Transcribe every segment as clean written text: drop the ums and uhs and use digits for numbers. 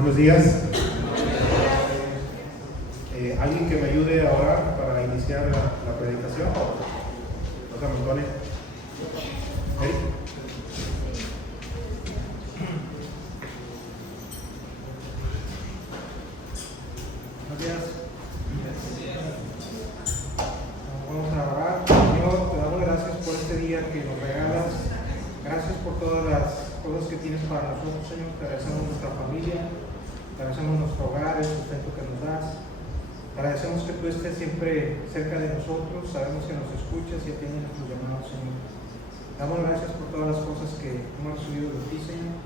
Buenos días. ¿Alguien que me ayude a orar para iniciar la predicación? Rosa Montone. ¿Eric? Buenos días. Vamos a orar. Señor, te damos gracias por este día que nos regalas. Gracias por todas las cosas que tienes para nosotros, Señor. Te agradecemos nuestra familia, te agradecemos nuestro hogar, el sustento que nos das. Te agradecemos que tú estés siempre cerca de nosotros. Sabemos que nos escuchas y atiendes nuestros llamados, Señor. Damos gracias por todas las cosas que hemos recibido de ti, Señor.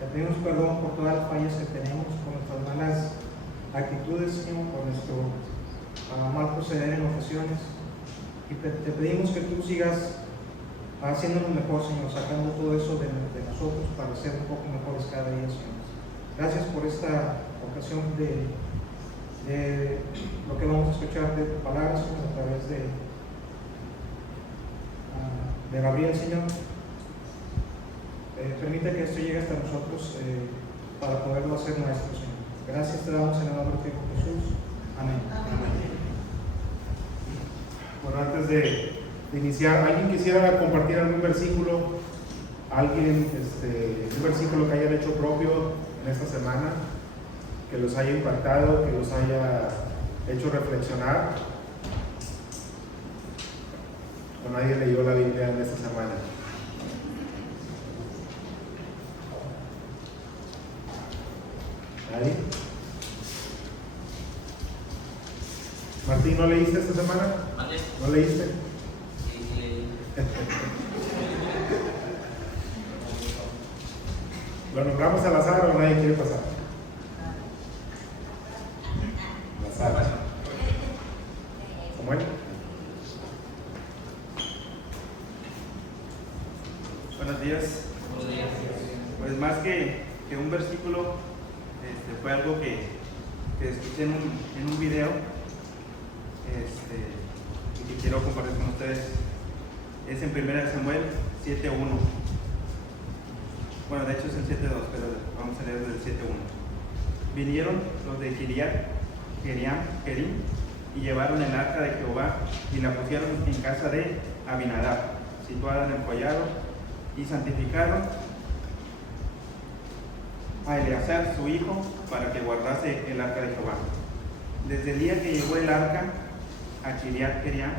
Te pedimos perdón por todas las fallas que tenemos, por nuestras malas actitudes, Señor, por nuestro mal proceder en ocasiones. Y te pedimos que tú sigas haciéndonos mejor, Señor, sacando todo eso de nosotros para ser un poco mejores cada día, Señor. Gracias por esta ocasión de lo que vamos a escuchar de tu palabra, Señor, a través de Gabriel, Señor. Permite que esto llegue hasta nosotros para poderlo hacer nuestro, Señor. Gracias te damos en el nombre de Jesús. Amén. Amén. Bueno, antes de iniciar, ¿alguien quisiera compartir algún versículo? ¿Alguien, un versículo que hayan hecho propio en esta semana, que los haya impactado, que los haya hecho reflexionar? ¿O nadie leyó la Biblia en esta semana? ¿Nadie? Martín, ¿no leíste esta semana? ¿Vale? ¿No leíste? Sí, leí. ¿Lo nombramos al azar o nadie quiere pasar? Al azar. ¿Samuel? Buenos días. Buenos días. Pues más que un versículo, fue algo que escuché en un video y que quiero compartir con ustedes. Es en 1 Samuel 7:1. Bueno, de hecho es el 7:2, pero vamos a leer desde el 7:1. Vinieron los de Jerim y llevaron el arca de Jehová y la pusieron en casa de Abinadab, situada en el collado, y santificaron a Eleazar su hijo para que guardase el arca de Jehová. Desde el día que llegó el arca a Kiriat Jearim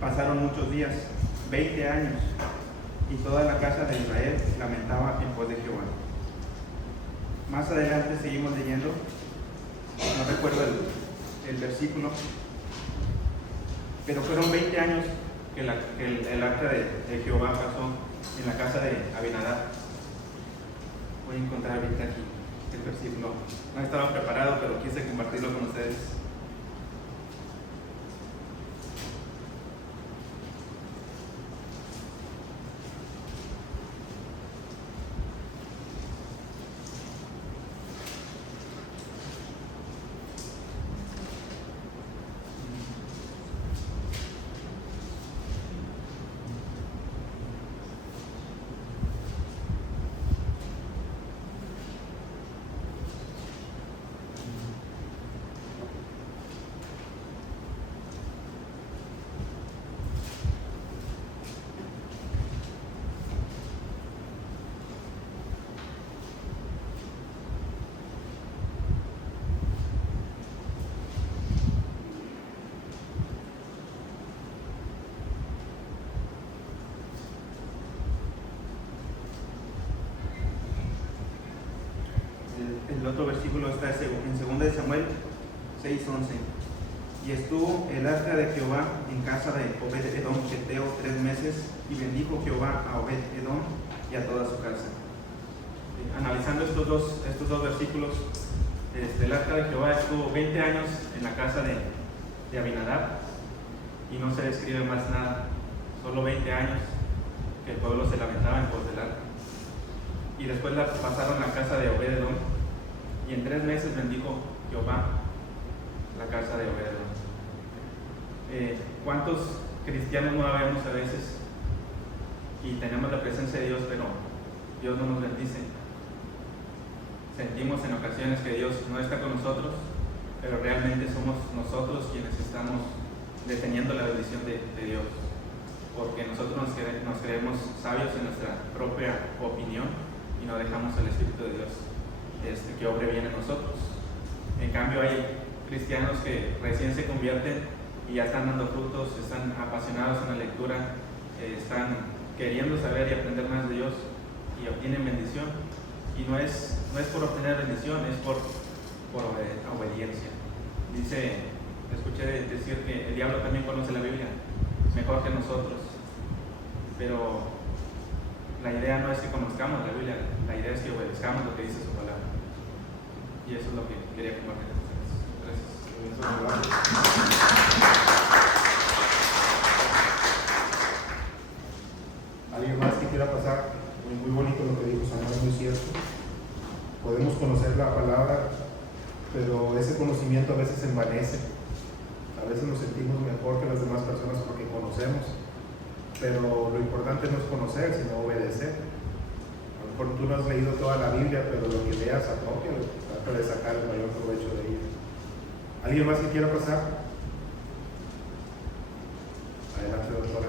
pasaron muchos días, 20 años, y toda la casa de Israel lamentaba en pos de Jehová. Más adelante seguimos leyendo, no recuerdo el versículo, pero fueron 20 años que el arca de Jehová pasó en la casa de Abinadab. Voy a encontrar ahorita aquí el versículo. No estaba preparado, pero quise compartirlo con ustedes. El otro versículo está en 2 Samuel 6:11. Y estuvo el arca de Jehová en casa de Obed-Edom Geteo 3 meses, y bendijo Jehová a Obed-Edom y a toda su casa. Analizando estos dos versículos, el arca de Jehová estuvo 20 años en la casa de Abinadab, y no se describe más nada, solo 20 años que el pueblo se lamentaba en pos del arca. Y después la pasaron a la casa de Obed-Edom, y en 3 meses bendijo Jehová la casa de Obed-Edom. ¿Cuántos cristianos no habemos a veces y tenemos la presencia de Dios, pero Dios no nos bendice? sentimos en ocasiones que Dios no está con nosotros, pero realmente somos nosotros quienes estamos deteniendo la bendición de Dios, porque nosotros nos creemos sabios en nuestra propia opinión y no dejamos al Espíritu de Dios que obre bien en nosotros. En cambio, hay cristianos que recién se convierten y ya están dando frutos, están apasionados en la lectura, están queriendo saber y aprender más de Dios y obtienen bendición. Y no es por obtener bendición, es por obediencia. Escuché decir que el diablo también conoce la Biblia mejor que nosotros, pero la idea no es que conozcamos la Biblia, la idea es que obedezcamos lo que dice su palabra. Y eso es lo que quería compartir con ustedes. Gracias. ¿Alguien más que quiera pasar? Muy bonito lo que dijo Samuel, muy cierto. Podemos conocer la palabra, pero ese conocimiento a veces envanece. A veces nos sentimos mejor que las demás personas porque conocemos, pero lo importante no es conocer, sino obedecer. A lo mejor tú no has leído toda la Biblia, pero lo que leas apropialo, trata de sacar el mayor provecho de ella. ¿Alguien más que quiera pasar? Adelante, doctora.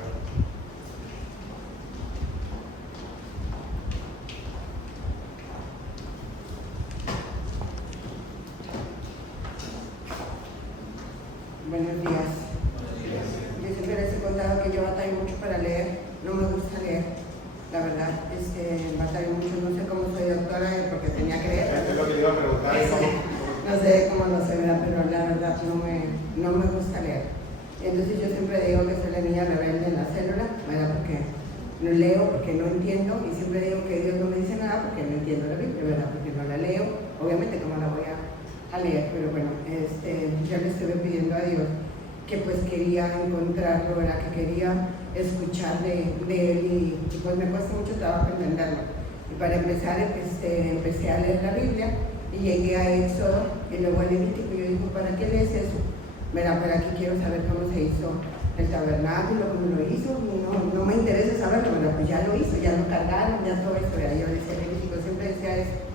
Buenos días. Yo siempre les he contado que yo batallo mucho para leer, no me gusta leer, la verdad, batallo mucho, no sé cómo soy doctora porque tenía que leer. Es lo que le iba a preguntar. No sé cómo lo sé, ¿verdad? Pero la verdad no me gusta leer. Entonces yo siempre digo que soy la niña rebelde en la célula, ¿verdad? Porque no leo, porque no entiendo, y siempre digo que Dios no me dice nada porque no entiendo la Biblia, ¿verdad? Porque no la leo, obviamente como la voy a leer, pero bueno, yo le estuve pidiendo a Dios que pues quería encontrarlo, ¿verdad? Que quería escuchar de él y pues me cuesta mucho trabajo entenderlo. Y para empezar, empecé a leer la Biblia y llegué a Éxodo y luego a Levítico y yo digo, ¿para qué lees eso? ¿Verdad? ¿Para qué quiero saber cómo se hizo el tabernáculo, cómo lo hizo? No me interesa saberlo, ¿verdad? Pues ya lo hizo, ya lo cargaron, ya todo esto, ¿verdad? Yo decía Levítico, siempre decía eso.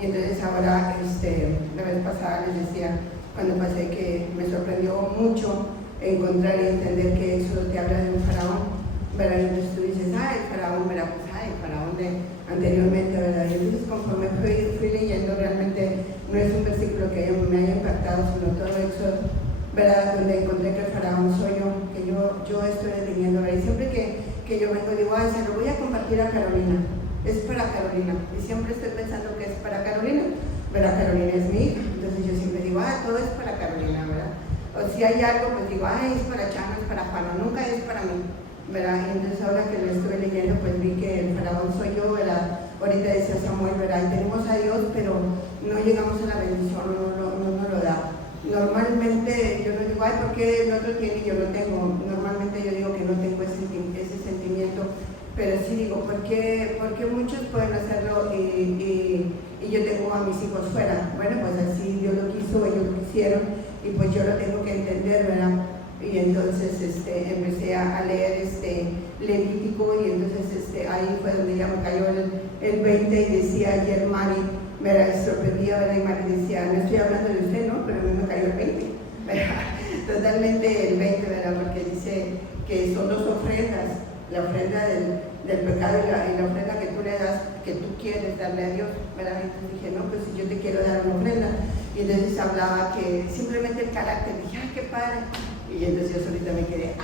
Y entonces ahora, la vez pasada les decía, cuando pasé, que me sorprendió mucho encontrar y entender que Éxodo te habla de un faraón, ¿verdad? Y entonces tú dices, el faraón, ¿verdad? Pues, el faraón de anteriormente, ¿verdad? Y entonces conforme fui leyendo, realmente no es un versículo que me haya impactado, sino todo Éxodo, ¿verdad? Donde encontré que el faraón soy yo, que yo estoy deteniendo, ¿verdad? Y siempre que yo vengo digo, se lo voy a compartir a Carolina. Es para Carolina, y siempre estoy pensando que es para Carolina, ¿verdad? Carolina es mi hija, entonces yo siempre digo, todo es para Carolina, ¿verdad? O si hay algo, pues digo, es para Chano, es para Juana, nunca es para mí, ¿verdad? Y entonces ahora que lo estuve leyendo, pues vi que el faraón soy yo, ¿verdad? Ahorita decía Samuel, ¿verdad? Y tenemos a Dios, pero no llegamos a la bendición, no lo da. Normalmente yo no digo, ¿por qué el otro tiene y yo no tengo? Normalmente yo digo que no tengo ese sentimiento. Pero sí digo, ¿por qué muchos pueden hacerlo y yo tengo a mis hijos fuera? Bueno, pues así Dios lo quiso, ellos lo quisieron y pues yo lo tengo que entender, ¿verdad? Y entonces empecé a leer Levítico y entonces ahí fue donde ya me cayó el 20 y decía ayer Mari, me sorprendía, ¿verdad? Y Mari decía, no estoy hablando de usted, ¿no? Pero a mí me cayó el 20, ¿verdad? Totalmente el 20, ¿verdad? Porque dice que son dos ofrendas. La ofrenda del pecado y la ofrenda que tú le das, que tú quieres darle a Dios, ¿verdad? Entonces dije, no, pues si yo te quiero dar una ofrenda. Y entonces hablaba que simplemente el carácter, dije, qué padre. Y entonces yo solita me quedé,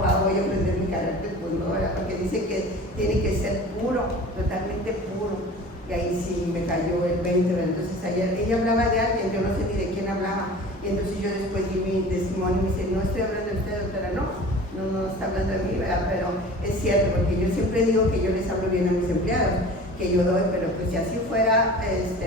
wow, voy a aprender mi carácter, pues no, ¿verdad? Porque dice que tiene que ser puro, totalmente puro. Y ahí sí me cayó el 20, ¿verdad? Entonces ayer ella hablaba de alguien, yo no sé ni de quién hablaba. Y entonces yo después di mi testimonio y me dice, no estoy hablando de usted, doctora, no está hablando de mí, ¿verdad? Pero es cierto, porque yo siempre digo que yo les hablo bien a mis empleados, que yo doy, pero pues si así fuera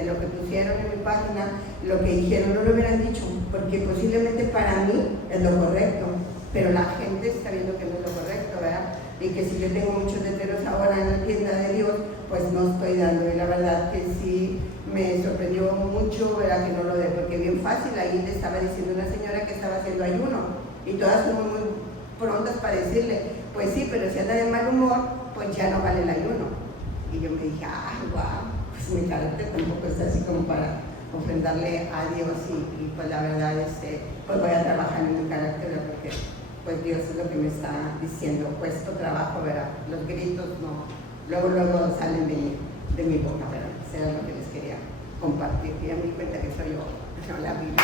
lo que pusieron en mi página, lo que dijeron, no lo hubieran dicho, porque posiblemente para mí es lo correcto, pero la gente está viendo que no es lo correcto, ¿verdad? Y que si yo tengo muchos letreros ahora en la tienda de Dios, pues no estoy dando, y la verdad que sí me sorprendió mucho, ¿verdad? Que no lo dé, porque bien fácil, ahí le estaba diciendo una señora que estaba haciendo ayuno, y todas somos muy prontas para decirle, pues sí, pero si anda de mal humor, pues ya no vale el ayuno. Y yo me dije, wow, pues pues mi carácter tampoco es así como para ofrendarle a Dios y pues la verdad pues voy a trabajar en mi carácter porque pues Dios es lo que me está diciendo, cuesta trabajo, ¿verdad? Los gritos no, luego salen de mi boca, ¿verdad? Eso era lo que les quería compartir, y a mí cuenta que soy yo, la Biblia.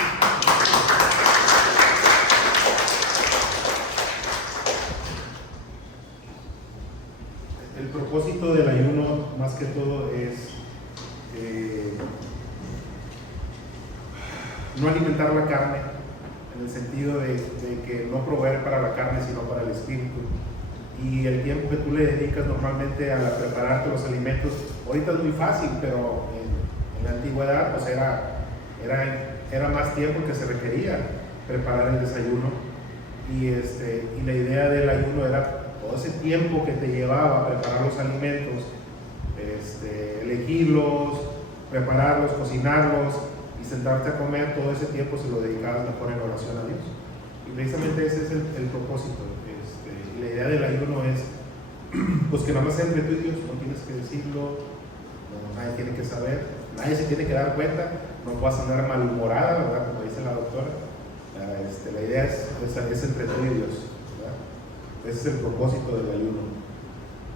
El propósito del ayuno, más que todo, es no alimentar la carne, en el sentido de que no proveer para la carne, sino para el espíritu. Y el tiempo que tú le dedicas normalmente a prepararte los alimentos, ahorita es muy fácil, pero en la antigüedad pues era más tiempo que se requería preparar el desayuno. Y la idea del ayuno era todo ese tiempo que te llevaba a preparar los alimentos, elegirlos, prepararlos, cocinarlos y sentarte a comer, todo ese tiempo se lo dedicabas mejor en oración a Dios. Y precisamente ese es el propósito. La idea del ayuno es pues que nada más sea entre tú y Dios, no tienes que decirlo, nadie tiene que saber, nadie se tiene que dar cuenta, no puedas andar malhumorada, ¿verdad? Como dice la doctora. La idea es entre tú y Dios, ¿verdad? Ese es el propósito del ayuno.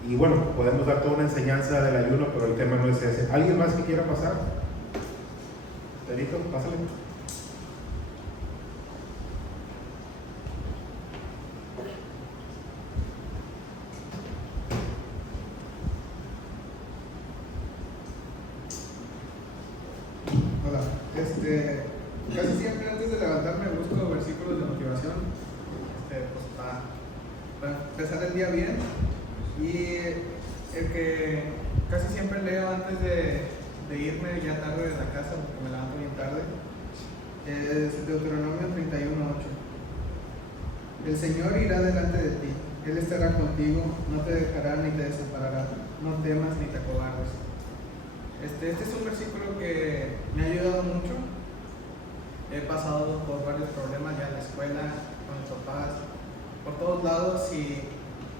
Y bueno, podemos dar toda una enseñanza del ayuno, pero el tema no es ese. ¿Alguien más que quiera pasar? Perito, pásale. Hola, casi siempre antes de levantarme busco versículos de motivación, pues para empezar el día bien. Y el que casi siempre leo antes de irme ya tarde de la casa, porque me levanto bien tarde, es Deuteronomio 31:8. El Señor irá delante de ti, Él estará contigo, no te dejará ni te desamparará, no temas ni te acobardes. Este es un versículo que me ha ayudado mucho. He pasado por varios problemas ya en la escuela, con mis papás, por todos lados, y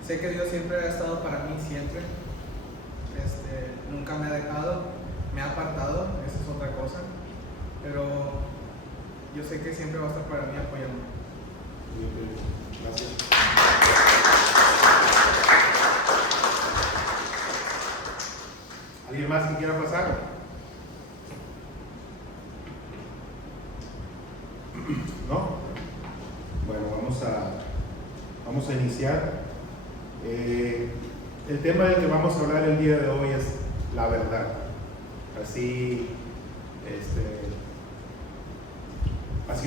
sé que Dios siempre ha estado para mí, siempre. Nunca me ha dejado, me ha apartado, esa es otra cosa, pero yo sé que siempre va a estar para mí apoyándome. Gracias. ¿Alguien más que quiera pasar? ¿No? Bueno, vamos a iniciar. El tema del que vamos a hablar el día de hoy es la verdad. Así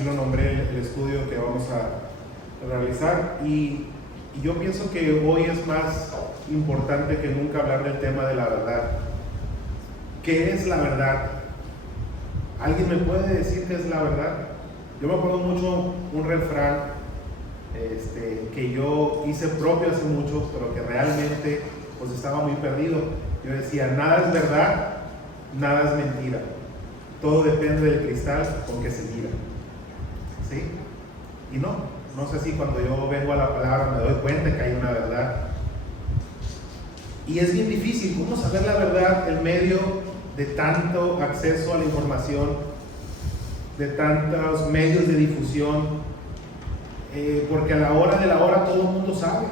lo nombré el estudio que vamos a realizar, y yo pienso que hoy es más importante que nunca hablar del tema de la verdad. ¿Qué es la verdad? ¿Alguien me puede decir qué es la verdad? Yo me acuerdo mucho un refrán que yo hice propio hace mucho, pero que realmente pues estaba muy perdido. Yo decía, nada es verdad, nada es mentira. Todo depende del cristal con que se mira. ¿Sí? Y no es así. Cuando yo vengo a la palabra me doy cuenta que hay una verdad. Y es bien difícil. ¿Cómo saber la verdad en medio de tanto acceso a la información, de tantos medios de difusión? Porque a la hora de la hora todo el mundo sabe,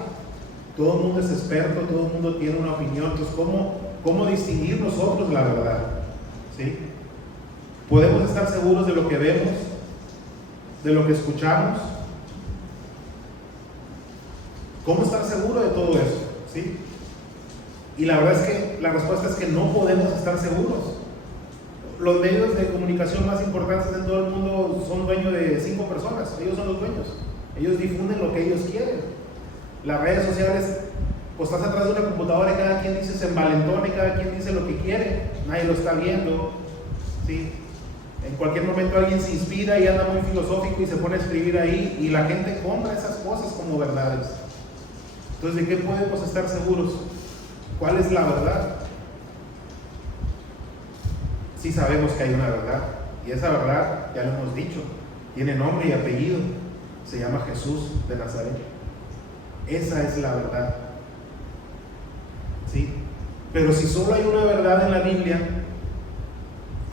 todo el mundo es experto, todo el mundo tiene una opinión. Entonces, ¿cómo distinguir nosotros la verdad? ¿Sí? ¿Podemos estar seguros de lo que vemos, de lo que escuchamos? ¿Cómo estar seguro de todo eso? ¿Sí? Y la verdad es que la respuesta es que no podemos estar seguros. Los medios de comunicación más importantes en todo el mundo son dueños de 5 personas. Ellos son los dueños. Ellos difunden lo que ellos quieren. Las redes sociales, pues estás atrás de una computadora y cada quien dice se envalentona y cada quien dice lo que quiere. Nadie lo está viendo. ¿Sí? En cualquier momento alguien se inspira y anda muy filosófico y se pone a escribir ahí, y la gente compra esas cosas como verdades. Entonces, ¿de qué podemos estar seguros? ¿Cuál es la verdad? Sí sabemos que hay una verdad, y esa verdad, ya lo hemos dicho, tiene nombre y apellido, se llama Jesús de Nazaret. Esa es la verdad. ¿Sí? Pero si solo hay una verdad en la Biblia,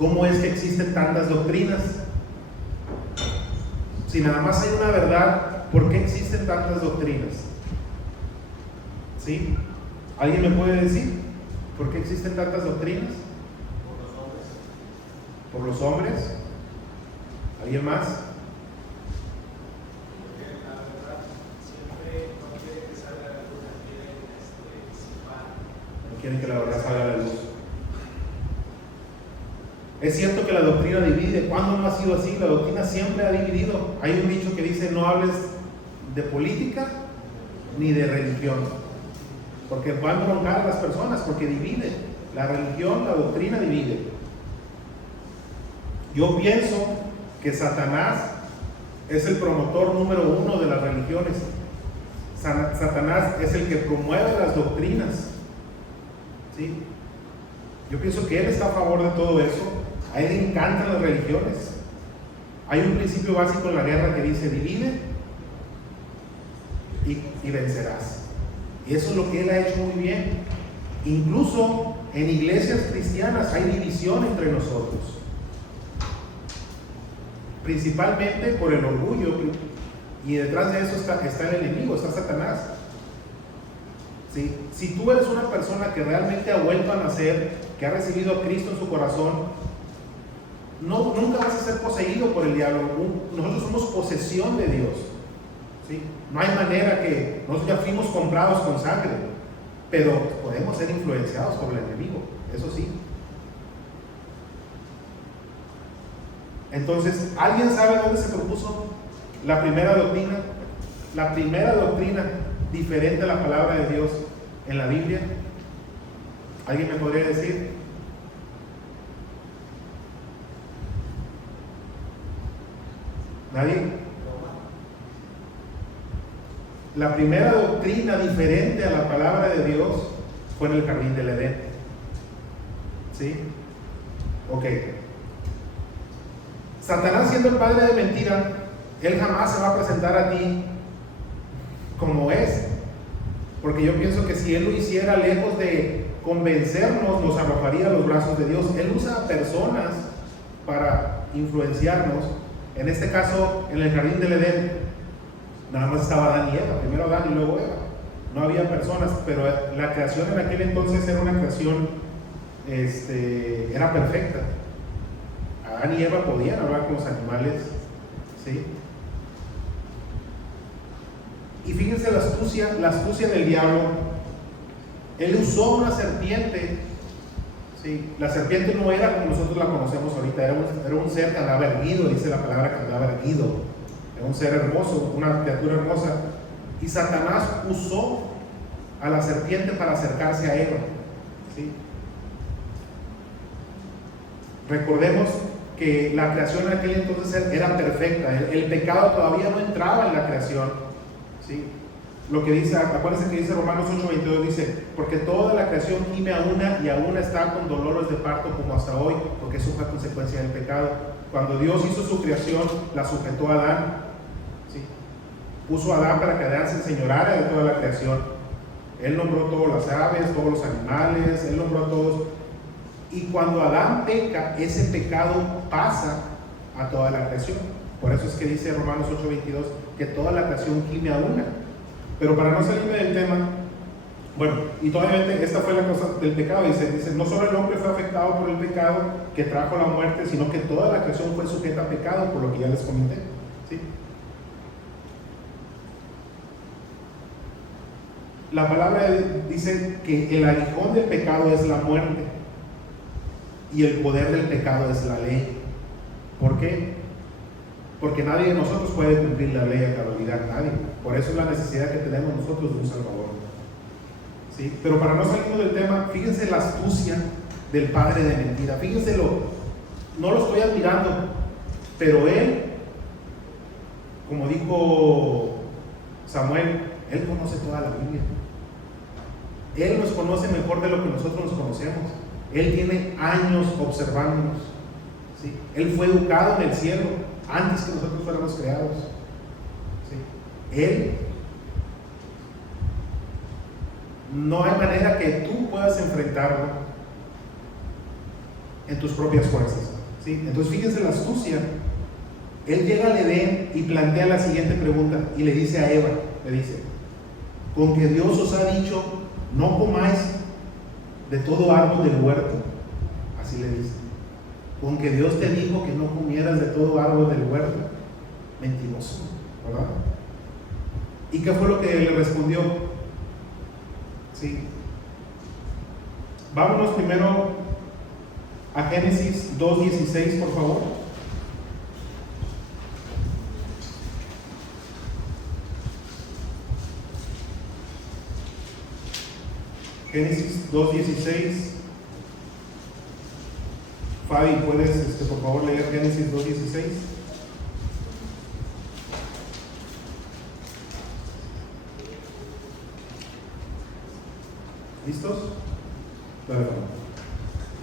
¿cómo es que existen tantas doctrinas? Si nada más hay una verdad, ¿por qué existen tantas doctrinas? ¿Sí? ¿Alguien me puede decir por qué existen tantas doctrinas? ¿Por los hombres? ¿Alguien más? No quieren que la verdad salga a la luz. Es cierto que la doctrina divide. ¿Cuándo no ha sido así? La doctrina siempre ha dividido. Hay un dicho que dice: no hables de política ni de religión, porque van a broncar a las personas, porque divide. La religión, la doctrina divide. Yo pienso que Satanás es el promotor número 1 de las religiones. Satanás es el que promueve las doctrinas, ¿sí? Yo pienso que él está a favor de todo eso. A él le encantan las religiones. Hay un principio básico en la guerra que dice: divide y vencerás. Y eso es lo que él ha hecho muy bien. Incluso en iglesias cristianas hay división entre nosotros, principalmente por el orgullo, y detrás de eso está el enemigo, está Satanás. ¿Sí? Si tú eres una persona que realmente ha vuelto a nacer, que ha recibido a Cristo en su corazón, nunca vas a ser poseído por el diablo. Nosotros somos posesión de Dios, ¿sí? No hay manera que nosotros ya fuimos comprados con sangre, pero podemos ser influenciados por el enemigo, eso sí. Entonces, ¿alguien sabe dónde se propuso la primera doctrina? La primera doctrina diferente a la palabra de Dios en la Biblia. ¿Alguien me podría decir? ¿Nadie? La primera doctrina diferente a la palabra de Dios fue en el jardín del Edén. ¿Sí? Ok. Satanás, siendo el padre de mentira, él jamás se va a presentar a ti como es, porque yo pienso que si él lo hiciera, lejos de convencernos, nos arrojaría a los brazos de Dios. Él usa a personas para influenciarnos. En este caso, en el jardín del Edén, nada más estaba Adán y Eva, primero Adán y luego Eva. No había personas, pero la creación en aquel entonces era una creación, era perfecta. Adán y Eva podían hablar con los animales, ¿sí? Y fíjense la astucia del diablo. Él usó una serpiente, ¿sí? La serpiente no era como nosotros la conocemos ahorita, era un ser que andaba erguido, dice la palabra que andaba erguido. Era un ser hermoso, una criatura hermosa. Y Satanás usó a la serpiente para acercarse a Eva, ¿sí? Recordemos que la creación en aquel entonces era perfecta. El pecado todavía no entraba en la creación, ¿sí? Lo que dice, acuérdense que dice Romanos 8:22, dice: porque toda la creación gime a una y a una está con dolores de parto como hasta hoy, porque eso fue consecuencia del pecado. Cuando Dios hizo su creación, la sujetó a Adán, ¿sí? Puso a Adán para que Adán se enseñorara de toda la creación. Él nombró todas las aves, todos los animales, él nombró a todos. Y cuando Adán peca, ese pecado pasa a toda la creación. Por eso es que dice Romanos 8:22 que toda la creación gime a una. Pero para no salirme del tema, bueno, y todavía esta fue la cosa del pecado. Dice, no solo el hombre fue afectado por el pecado que trajo la muerte, sino que toda la creación fue sujeta a pecado, por lo que ya les comenté, ¿sí? La palabra dice que el aguijón del pecado es la muerte y el poder del pecado es la ley. ¿Por qué? Porque nadie de nosotros puede cumplir la ley a cabalidad, nadie. Por eso es la necesidad que tenemos nosotros de un Salvador, ¿sí? Pero para no salirnos del tema, fíjense la astucia del padre de mentira. Fíjense, no lo estoy admirando, pero él, como dijo Samuel, él conoce toda la Biblia. Él nos conoce mejor de lo que nosotros nos conocemos. Él tiene años observándonos, ¿sí? Él fue educado en el cielo antes que nosotros fuéramos creados, ¿sí? Él, no hay manera que tú puedas enfrentarlo. en tus propias fuerzas. ¿Sí? Entonces fíjense la astucia. Él llega al Edén y plantea la siguiente pregunta y le dice a Eva, le dice, con que Dios os ha dicho, no comáis de todo árbol del huerto. Así le dice. Con que Dios te dijo que no comieras de todo árbol del huerto. Mentiroso, ¿verdad? ¿Y qué fue lo que le respondió? Sí. Vámonos primero a Génesis 2:16, por favor. Génesis 2:16. Fabi, ¿puedes por favor leer Génesis 2:16? ¿Listos? Perdón.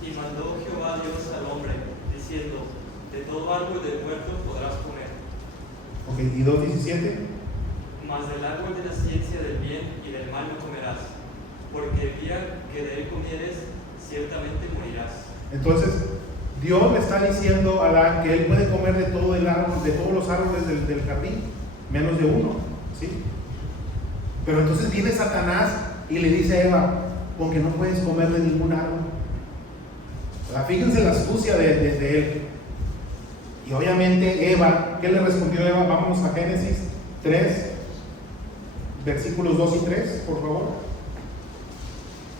Y mandó Jehová Dios al hombre, diciendo, de todo árbol del huerto podrás comer, Ok, ¿y 2:17? mas del árbol de la ciencia del bien y del mal no comerás, porque el día que de él comieres, ciertamente morirás. Entonces, Dios le está diciendo a Adán que él puede comer de todo el árbol, de todos los árboles del jardín, menos de uno, ¿sí? Pero entonces viene Satanás y le dice a Eva, con que no puedes comer de ningún árbol. O sea, fíjense la astucia de él. Y obviamente Eva, ¿qué le respondió Eva? Vamos a Génesis 3, versículos 2 y 3, por favor.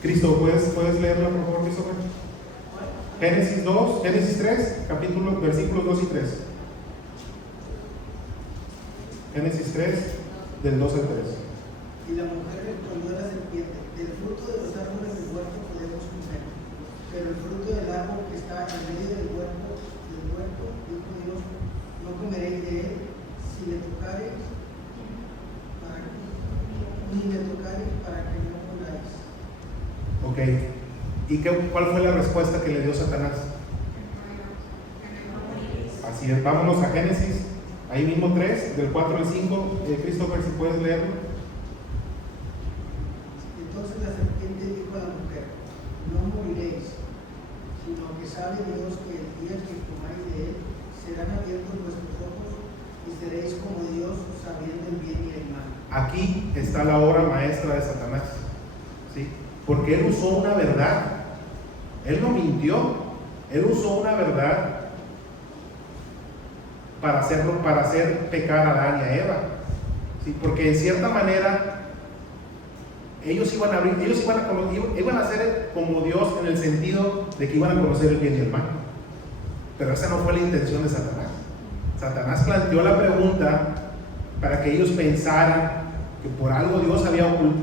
Cristo, ¿puedes leerla, por favor, Cristo? Génesis 3, versículos 2 y 3. Génesis 3, del 2 al 3. Y la mujer respondió a la serpiente, del fruto de los árboles del huerto podemos comer, pero el fruto del árbol que está en medio del huerto, dijo Dios, no comeréis de él, ni le tocaréis para que no muráis. Ok. ¿Y cuál fue la respuesta que le dio Satanás? Así es, vámonos a Génesis, ahí mismo 3, del 4 al 5. Christopher, si puedes leerlo. Entonces la serpiente dijo a la mujer, no moriréis, sino que sabe Dios que el día que comáis de él, serán abiertos vuestros ojos y seréis como Dios, sabiendo el bien y el mal. Aquí está la obra maestra de Satanás, ¿sí? Porque él usó una verdad, él no mintió, él usó una verdad para hacer pecar a Adán y a Eva, ¿sí? Porque en cierta manera ellos iban a ser como Dios en el sentido de que iban a conocer el bien y el mal, pero esa no fue la intención de Satanás. Satanás planteó la pregunta para que ellos pensaran que por algo Dios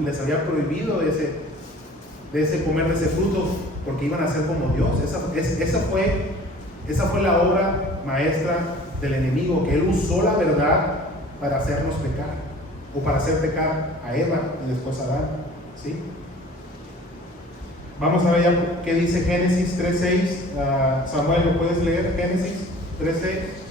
les había prohibido de ese comer de ese fruto, porque iban a ser como Dios. Esa fue la obra maestra del enemigo, que él usó la verdad para hacernos pecar, o para hacer pecar a Eva y después a Adán, ¿sí? Vamos a ver ya qué dice Génesis 3:6. Samuel, ¿lo puedes leer? Génesis 3:6.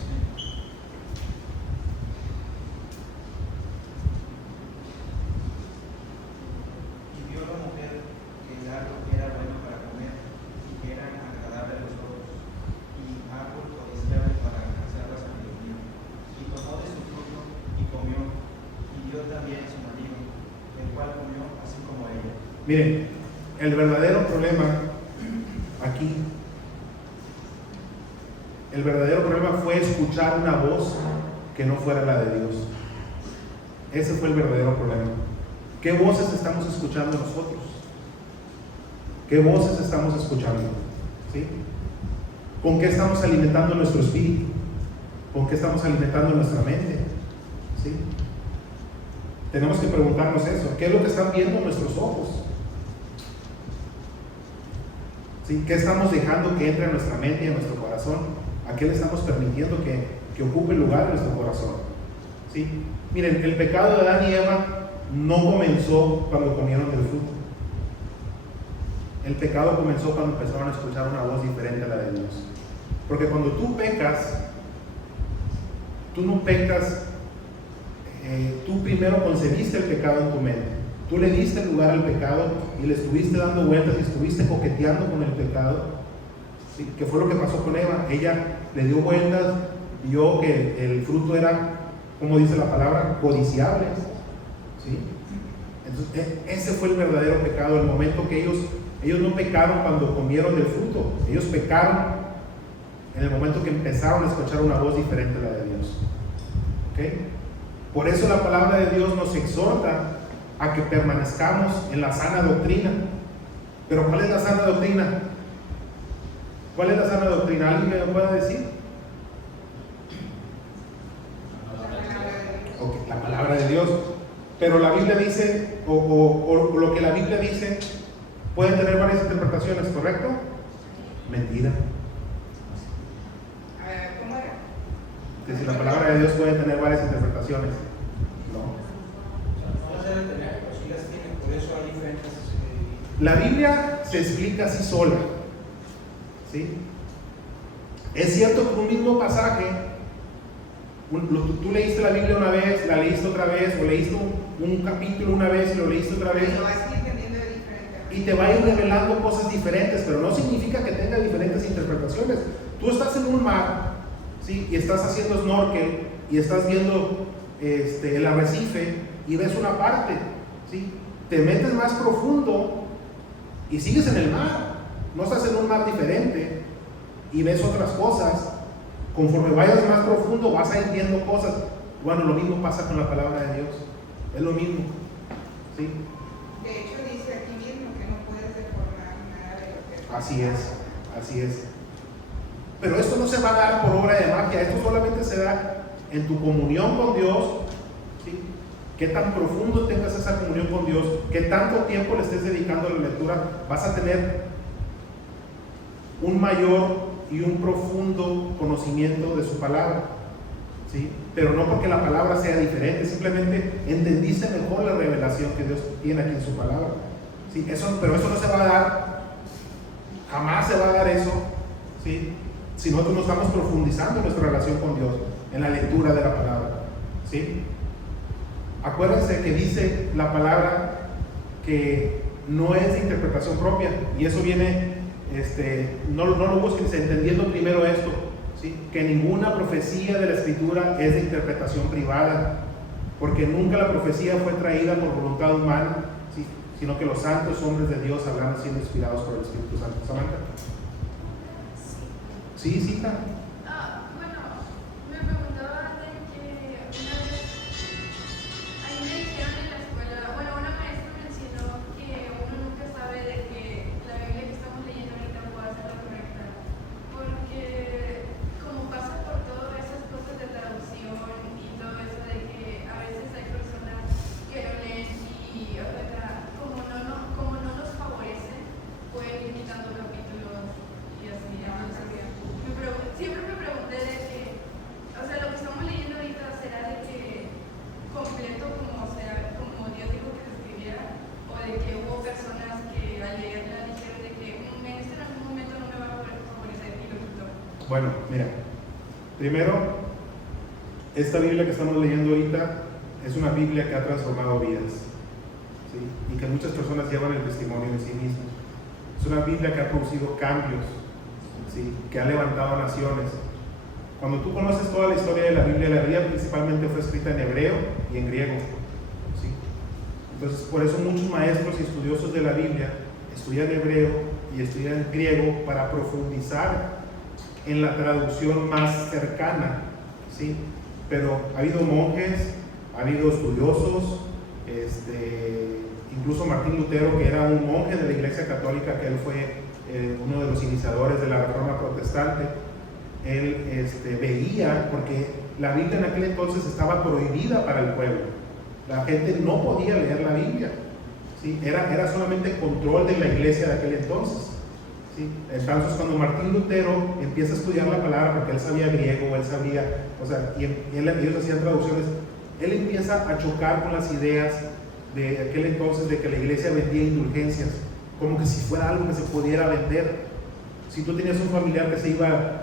Miren, el verdadero problema aquí, el verdadero problema fue escuchar una voz que no fuera la de Dios. Ese fue el verdadero problema. ¿Qué voces estamos escuchando nosotros? ¿Qué voces estamos escuchando? ¿Sí? ¿Con qué estamos alimentando nuestro espíritu? ¿Con qué estamos alimentando nuestra mente? ¿Sí? Tenemos que preguntarnos eso. ¿Qué es lo que están viendo nuestros ojos? ¿Sí? ¿Qué estamos dejando que entre a nuestra mente y a nuestro corazón? ¿A qué le estamos permitiendo que ocupe lugar en nuestro corazón? ¿Sí? Miren, el pecado de Adán y Eva no comenzó cuando comieron del fruto. El pecado comenzó cuando empezaron a escuchar una voz diferente a la de Dios. Porque cuando tú pecas, tú no pecas, tú primero concebiste el pecado en tu mente. Tú le diste lugar al pecado y le estuviste dando vueltas y estuviste coqueteando con el pecado ¿sí? Que fue lo que pasó con Eva. Ella le dio vueltas, vio que el fruto era, como dice la palabra, codiciable, ¿sí? Entonces, ese fue el verdadero pecado, el momento que ellos no pecaron cuando comieron del fruto, ellos pecaron en el momento que empezaron a escuchar una voz diferente a la de Dios. ¿Okay? Por eso la palabra de Dios nos exhorta a que permanezcamos en la sana doctrina. Pero ¿cuál es la sana doctrina? ¿Cuál es la sana doctrina? ¿Alguien me lo puede decir? Okay, la palabra de Dios. Pero la Biblia dice, o lo que la Biblia dice, puede tener varias interpretaciones, ¿correcto? Mentira. ¿Cómo era? Que si la palabra de Dios puede tener varias interpretaciones. No. No las debe tener, pero sí las tiene, por eso hay diferentes. La Biblia se explica así sola. ¿Sí? Es cierto que un mismo pasaje, tú leíste la Biblia una vez, la leíste otra vez, o leíste un capítulo una vez y lo leíste otra vez, Lo vas entendiendo de diferente. y te va a ir revelando cosas diferentes, pero no significa que tenga diferentes interpretaciones. Tú estás en un mar, ¿sí? Y estás haciendo snorkel y estás viendo el arrecife y ves una parte, ¿sí? Te metes más profundo y sigues en el mar, no estás en un mar diferente y ves otras cosas. Conforme vayas más profundo vas a ir viendo cosas. Bueno, lo mismo pasa con la palabra de Dios, es lo mismo, ¿sí? De hecho, dice aquí mismo que no puedes deformar nada de lo que... Así es. Pero esto no se va a dar por obra de magia, esto solamente se da en tu comunión con Dios, ¿sí? Qué tan profundo tengas esa comunión con Dios, qué tanto tiempo le estés dedicando a la lectura, vas a tener un mayor y un profundo conocimiento de su palabra, ¿sí? Pero no porque la palabra sea diferente, simplemente entendiste mejor la revelación que Dios tiene aquí en su palabra, ¿sí? Pero eso no se va a dar, jamás se va a dar eso, ¿sí? Si nosotros no estamos profundizando en nuestra relación con Dios, en la lectura de la palabra, ¿sí? Acuérdense que dice la palabra que no es de interpretación propia, y eso viene, no lo busquen, entendiendo primero esto, ¿sí? Que ninguna profecía de la Escritura es de interpretación privada, porque nunca la profecía fue traída por voluntad humana, ¿sí? Sino que los santos hombres de Dios habrán sido inspirados por el Espíritu Santo. ¿Samantha? Sí, cita. Bueno, me preguntaba de que una vez, a mí me dijeron en la escuela, bueno, una maestra mencionó que uno nunca sabe de que la Biblia que estamos leyendo ahorita pueda ser la correcta, porque como pasa por todas esas cosas de traducción y todo eso de que a veces hay personas que lo leen y, o sea, como no nos favorecen, pueden ir quitando capítulos y así. Siempre me pregunté de que, o sea, lo que estamos leyendo ahorita será de que completo como Dios dijo que se escribiera, o de que hubo personas que al leerla dijeron de que en algún momento no me va a favorecer y lo quitó. Bueno, mira, primero, esta Biblia que estamos leyendo ahorita es una Biblia que ha transformado vidas, ¿sí? Y que muchas personas llevan el testimonio de sí mismos. Es una Biblia que ha producido cambios, ¿sí? Que ha levantado naciones. Cuando tú conoces toda la historia de la Biblia principalmente fue escrita en hebreo y en griego, ¿sí? Entonces, por eso muchos maestros y estudiosos de la Biblia estudian hebreo y estudian griego para profundizar en la traducción más cercana, ¿sí? Pero ha habido monjes, ha habido estudiosos, incluso Martín Lutero, que era un monje de la Iglesia Católica, que él fue uno de los iniciadores de la Reforma Protestante. Él veía, porque la Biblia en aquel entonces estaba prohibida para el pueblo, la gente no podía leer la Biblia, ¿sí? Era solamente control de la iglesia de aquel entonces, ¿sí? Entonces cuando Martín Lutero empieza a estudiar la palabra, porque él sabía griego, él sabía, o sea, ellos hacían traducciones, él empieza a chocar con las ideas de aquel entonces de que la iglesia vendía indulgencias, como que si fuera algo que se pudiera vender. Si tú tenías un familiar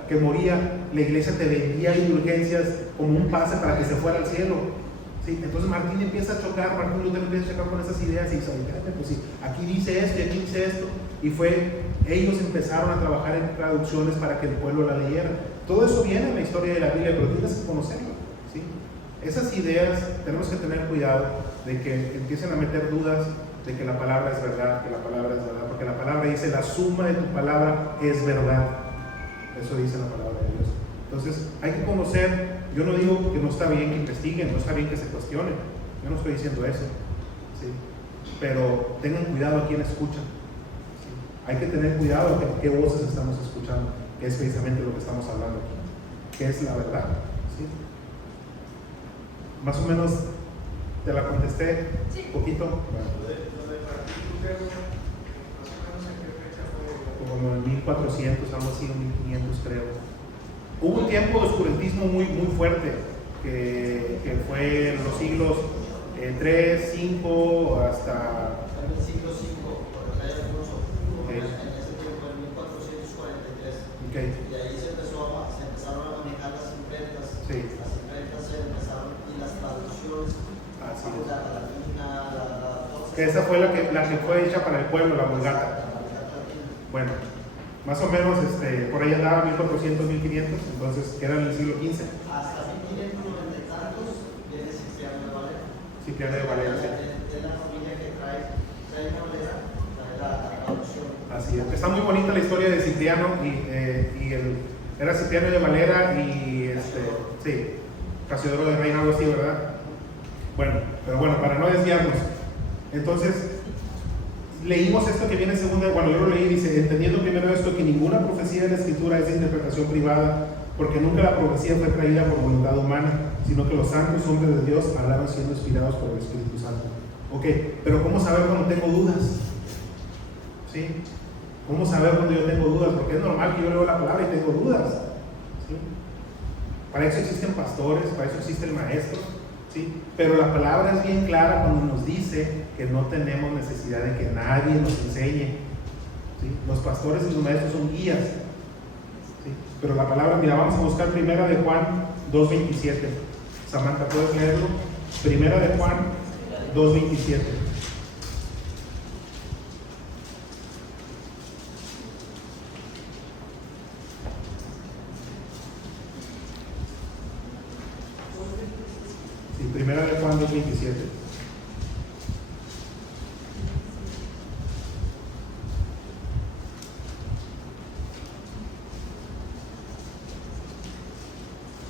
que moría, la iglesia te vendía indulgencias como un pase para que se fuera al cielo, ¿sí? Entonces Martín Lutero empieza a chocar con esas ideas y dice, espérate, pues sí, aquí dice esto y aquí dice esto, y fue ellos empezaron a trabajar en traducciones para que el pueblo la leyera. Todo eso viene en la historia de la Biblia, pero tienes que conocerlo, ¿sí? Esas ideas tenemos que tener cuidado de que empiecen a meter dudas de que la palabra es verdad, porque la palabra dice: la suma de tu palabra es verdad. Eso dice la palabra de Dios. Entonces hay que conocer. Yo no digo que no está bien que investiguen, no está bien que se cuestionen, yo no estoy diciendo eso, ¿sí? Pero tengan cuidado a quién escuchan, ¿sí? Hay que tener cuidado de qué voces estamos escuchando, que es precisamente lo que estamos hablando aquí, que es la verdad, ¿sí? Más o menos te la contesté, Sí. un poquito. Bueno. Lo de Martín Lutero, más o menos en qué fecha fue. Como en 1400, algo así, o 1500 creo. Hubo un tiempo de oscurantismo muy fuerte, que fue en los siglos 3, 5, hasta... En el siglo V, por acá hay algunos Okay. en ese tiempo, en 1443. Okay. Y ahí se empezaron a manejar las imprentas. Sí. Las imprentas se empezaron, y las traducciones, Así es. la latina, Que esa fue la que fue hecha para el pueblo, la Vulgata. Bueno, más o menos por ahí andaba 1400, 1500, entonces que era en el siglo XV. Hasta 1590 y tantos viene Cipriano de Valera. Cipriano de Valera, sí. De la familia que trae Valera, trae la traducción. Así es. Está muy bonita la historia de Cipriano era Cipriano de Valera y sí, Casiodoro de Reina, algo así, ¿verdad? Bueno, pero bueno, para no desviarnos. Entonces, leímos esto que viene en segunda, cuando yo lo leí, dice: entendiendo primero esto, que ninguna profecía de la Escritura es de interpretación privada, porque nunca la profecía fue traída por voluntad humana, sino que los santos hombres de Dios hablaron siendo inspirados por el Espíritu Santo. Ok, pero ¿cómo saber cuando tengo dudas? ¿Sí? ¿Cómo saber cuando yo tengo dudas? Porque es normal que yo leo la palabra y tengo dudas, ¿sí? Para eso existen pastores, para eso existe el maestro, ¿sí? Pero la palabra es bien clara cuando nos dice que no tenemos necesidad de que nadie nos enseñe, ¿sí? Los pastores y los maestros son guías, ¿sí? Pero la palabra, mira, vamos a buscar Primera de Juan 2:27. Samantha, ¿puedes leerlo? Primera de Juan 2:27. Sí, Primera de Juan 2:27.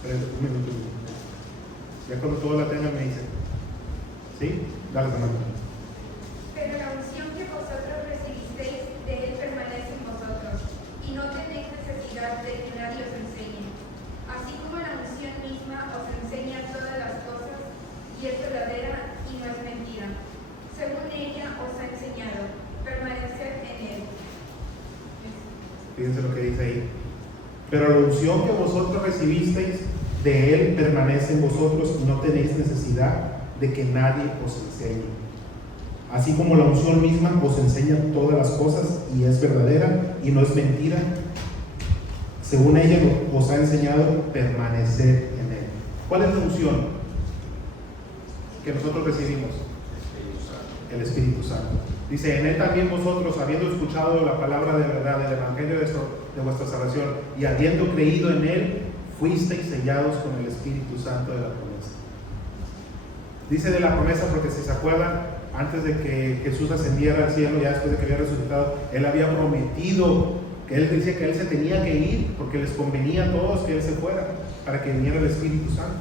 Un minuto. Ya cuando todos la tengan me dicen. ¿Sí? Dale, Samantha. Pero la unción que vosotros recibisteis de él permanece en vosotros, y no tenéis necesidad de que nadie os enseñe. Así como la unción misma os enseña todas las cosas, y es verdadera y no es mentira. Según ella os ha enseñado, permaneced en él. Fíjense lo que dice ahí. Pero la unción que vosotros recibisteis de él permanece en vosotros, y no tenéis necesidad de que nadie os enseñe. Así como la unción misma os enseña todas las cosas y es verdadera y no es mentira, según ella os ha enseñado, permanecer en él. ¿Cuál es la unción que nosotros recibimos? El Espíritu Santo. Dice: en él también vosotros, habiendo escuchado la palabra de verdad, del evangelio de vuestra salvación, y habiendo creído en él, fuisteis sellados con el Espíritu Santo de la promesa. Dice de la promesa porque, si se acuerdan, antes de que Jesús ascendiera al cielo, ya después de que había resucitado, él había prometido que él dice que él se tenía que ir porque les convenía a todos que él se fuera para que viniera el Espíritu Santo.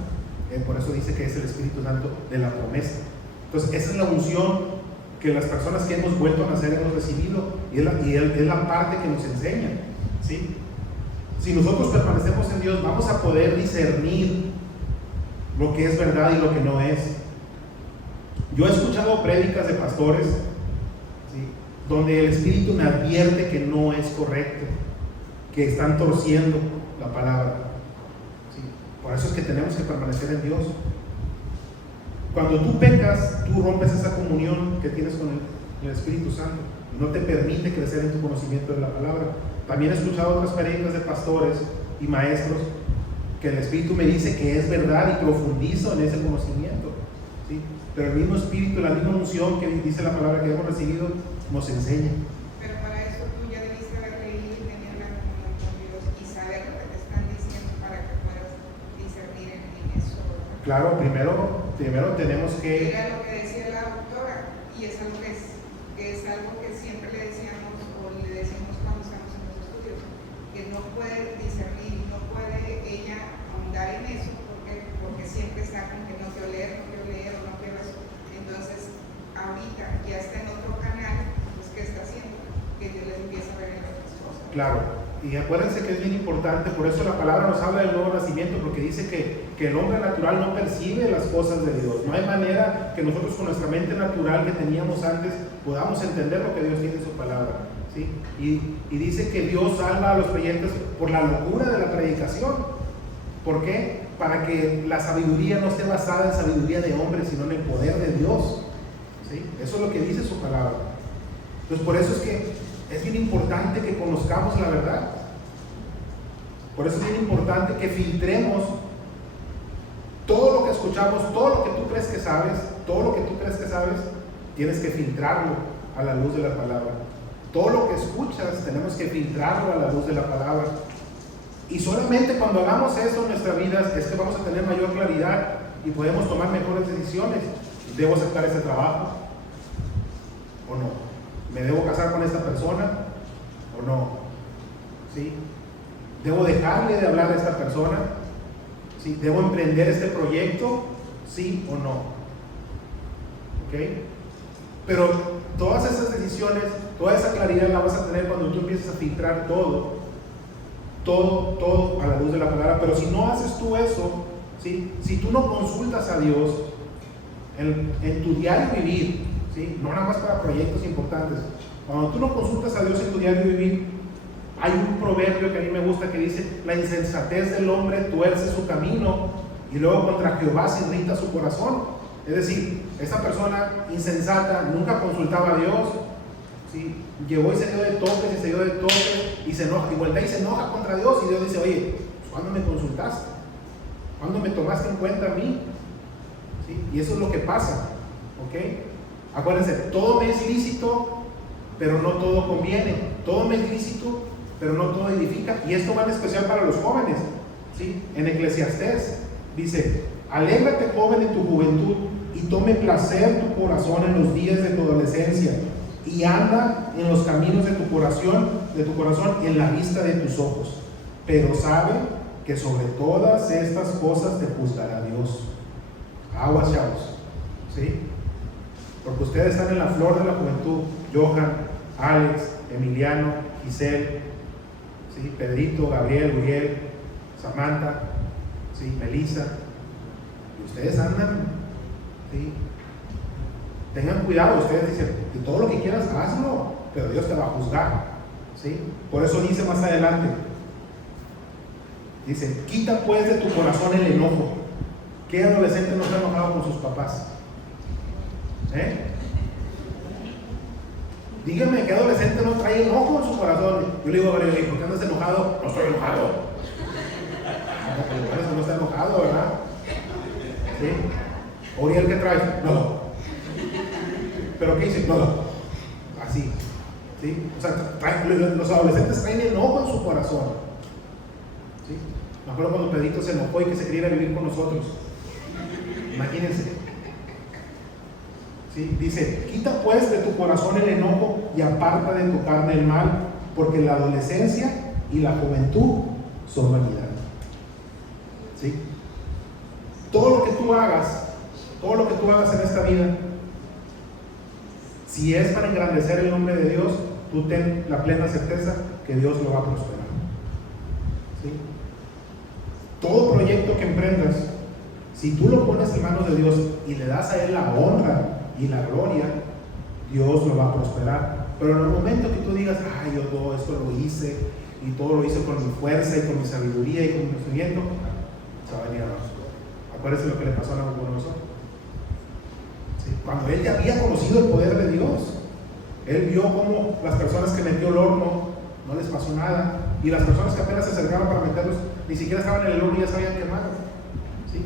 Por eso dice que es el Espíritu Santo de la promesa. Entonces, esa es la unción que las personas que hemos vuelto a nacer hemos recibido, y es la parte que nos enseña, ¿sí? Si nosotros permanecemos en Dios, vamos a poder discernir lo que es verdad y lo que no es. Yo he escuchado prédicas de pastores, ¿sí?, donde el Espíritu me advierte que no es correcto, que están torciendo la palabra, ¿sí? Por eso es que tenemos que permanecer en Dios. Cuando tú pecas, tú rompes esa comunión que tienes con el Espíritu Santo y no te permite crecer en tu conocimiento de la palabra. También he escuchado otras prédicas de pastores y maestros que el Espíritu me dice que es verdad y profundizo en ese conocimiento, ¿sí? Pero el mismo Espíritu, la misma unción que dice la palabra que hemos recibido, nos enseña. Pero para eso tú ya debiste haber Claro, primero tenemos que... Era lo que decía la doctora, y es algo que siempre le decíamos o le decimos cuando estamos en los estudios, que no puede discernir, no puede ella ahondar en eso, porque siempre está con que no quiero leer o no quiero eso. Entonces, ahorita ya está en otro canal, pues ¿qué está haciendo? Que Dios les empieza a ver en otras cosas. Claro, y acuérdense que es bien importante, por eso la palabra nos habla del nuevo nacimiento, porque dice que el hombre natural no percibe las cosas de Dios. No hay manera que nosotros con nuestra mente natural que teníamos antes podamos entender lo que Dios tiene en su palabra, ¿sí? Y dice que Dios salva a los creyentes por la locura de la predicación. ¿Por qué? Para que la sabiduría no esté basada en sabiduría de hombre, sino en el poder de Dios, ¿sí? Eso es lo que dice su palabra. Entonces, por eso es que es bien importante que conozcamos la verdad. Por eso es bien importante que filtremos todo lo que escuchamos, todo lo que tú crees que sabes, tienes que filtrarlo a la luz de la palabra. Todo lo que escuchas tenemos que filtrarlo a la luz de la palabra. Y solamente cuando hagamos eso en nuestra vida es que vamos a tener mayor claridad y podemos tomar mejores decisiones. ¿Debo aceptar este trabajo o no? ¿Me debo casar con esta persona o no? ¿Sí? ¿Debo dejarle de hablar a esta persona? ¿Sí? ¿Debo emprender este proyecto? ¿Sí o no? ¿Ok? Pero todas esas decisiones, toda esa claridad la vas a tener cuando tú empieces a filtrar todo a la luz de la palabra. Pero si no haces tú eso, ¿sí? Si tú no consultas a Dios en tu diario vivir, ¿sí? No nada más para proyectos importantes, cuando tú no consultas a Dios en tu diario vivir, hay un proverbio que a mí me gusta que dice: la insensatez del hombre tuerce su camino y luego contra Jehová se irrita su corazón. Es decir, esa persona insensata nunca consultaba a Dios, ¿sí? Llegó y se dio de toques y se enoja, y vuelve y se enoja contra Dios, y Dios dice: oye, ¿cuándo me consultaste? ¿Cuándo me tomaste en cuenta a mí? ¿Sí? Y eso es lo que pasa, ¿ok? Acuérdense, todo me es lícito, pero no todo conviene. Todo me es lícito, pero no todo edifica. Y esto va en especial para los jóvenes, ¿sí? En Eclesiastés dice: alégrate, joven, en tu juventud, y tome placer tu corazón en los días de tu adolescencia, y anda en los caminos de tu corazón y en la vista de tus ojos. Pero sabe que sobre todas estas cosas te juzgará Dios. Aguas, chavos, ¿sí? Porque ustedes están en la flor de la juventud. Johan, Alex, Emiliano, Giselle, ¿sí? Pedrito, Gabriel, Uriel, Samantha, ¿sí? Melissa. Y ustedes andan, ¿sí? Tengan cuidado. Ustedes dicen: y todo lo que quieras, hazlo, pero Dios te va a juzgar, ¿sí? Por eso dice más adelante, dice: quita pues de tu corazón el enojo. ¿Qué adolescente no se ha enojado con sus papás? Dígame, ¿qué adolescente no trae enojo en su corazón? Yo le digo: ¿por qué andas enojado? No estoy enojado. No está enojado, ¿verdad? ¿Sí? Uriel, ¿qué traes? No. ¿Pero qué dice? No. Así, ¿sí? O sea, los adolescentes traen enojo en su corazón, ¿sí? Me acuerdo cuando Pedrito se enojó y que se quería ir a vivir con nosotros. Imagínense, ¿sí? Dice: quita pues de tu corazón el enojo y aparta de tu carne el mal, porque la adolescencia y la juventud son vanidad, ¿sí? Todo lo que tú hagas en esta vida, si es para engrandecer el nombre de Dios, tú ten la plena certeza que Dios lo va a prosperar, ¿sí? Todo proyecto que emprendas, si tú lo pones en manos de Dios y le das a Él la honra y la gloria, Dios lo va a prosperar. Pero en el momento que tú digas: ay, yo todo esto lo hice, y todo lo hice con mi fuerza y con mi sabiduría y con mi conocimiento, se va a venir abajo. Acuérdense lo que le pasó a Nabucodonosor, ¿sí? Cuando él ya había conocido el poder de Dios, él vio cómo las personas que metió el horno no les pasó nada, y las personas que apenas se acercaron para meterlos ni siquiera estaban en el horno y ya se habían quemado, ¿sí?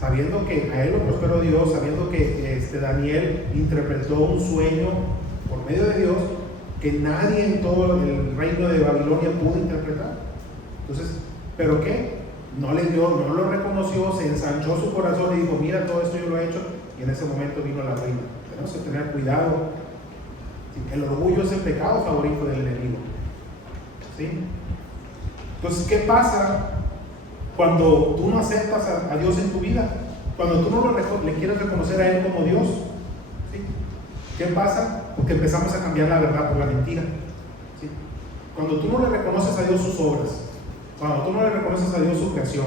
Sabiendo que a él lo prosperó Dios, sabiendo que Daniel interpretó un sueño por medio de Dios que nadie en todo el reino de Babilonia pudo interpretar. Entonces, ¿pero qué? no lo reconoció, se ensanchó su corazón y dijo, mira, todo esto yo lo he hecho, y en ese momento vino la ruina. Tenemos que tener cuidado. El orgullo es el pecado favorito del enemigo. ¿Sí? Entonces, ¿qué pasa cuando tú no aceptas a Dios en tu vida? Cuando tú no le quieres reconocer a Él como Dios. ¿Sí? ¿Qué pasa? Porque empezamos a cambiar la verdad por la mentira. ¿Sí? Cuando tú no le reconoces a Dios sus obras, cuando tú no le reconoces a Dios su creación,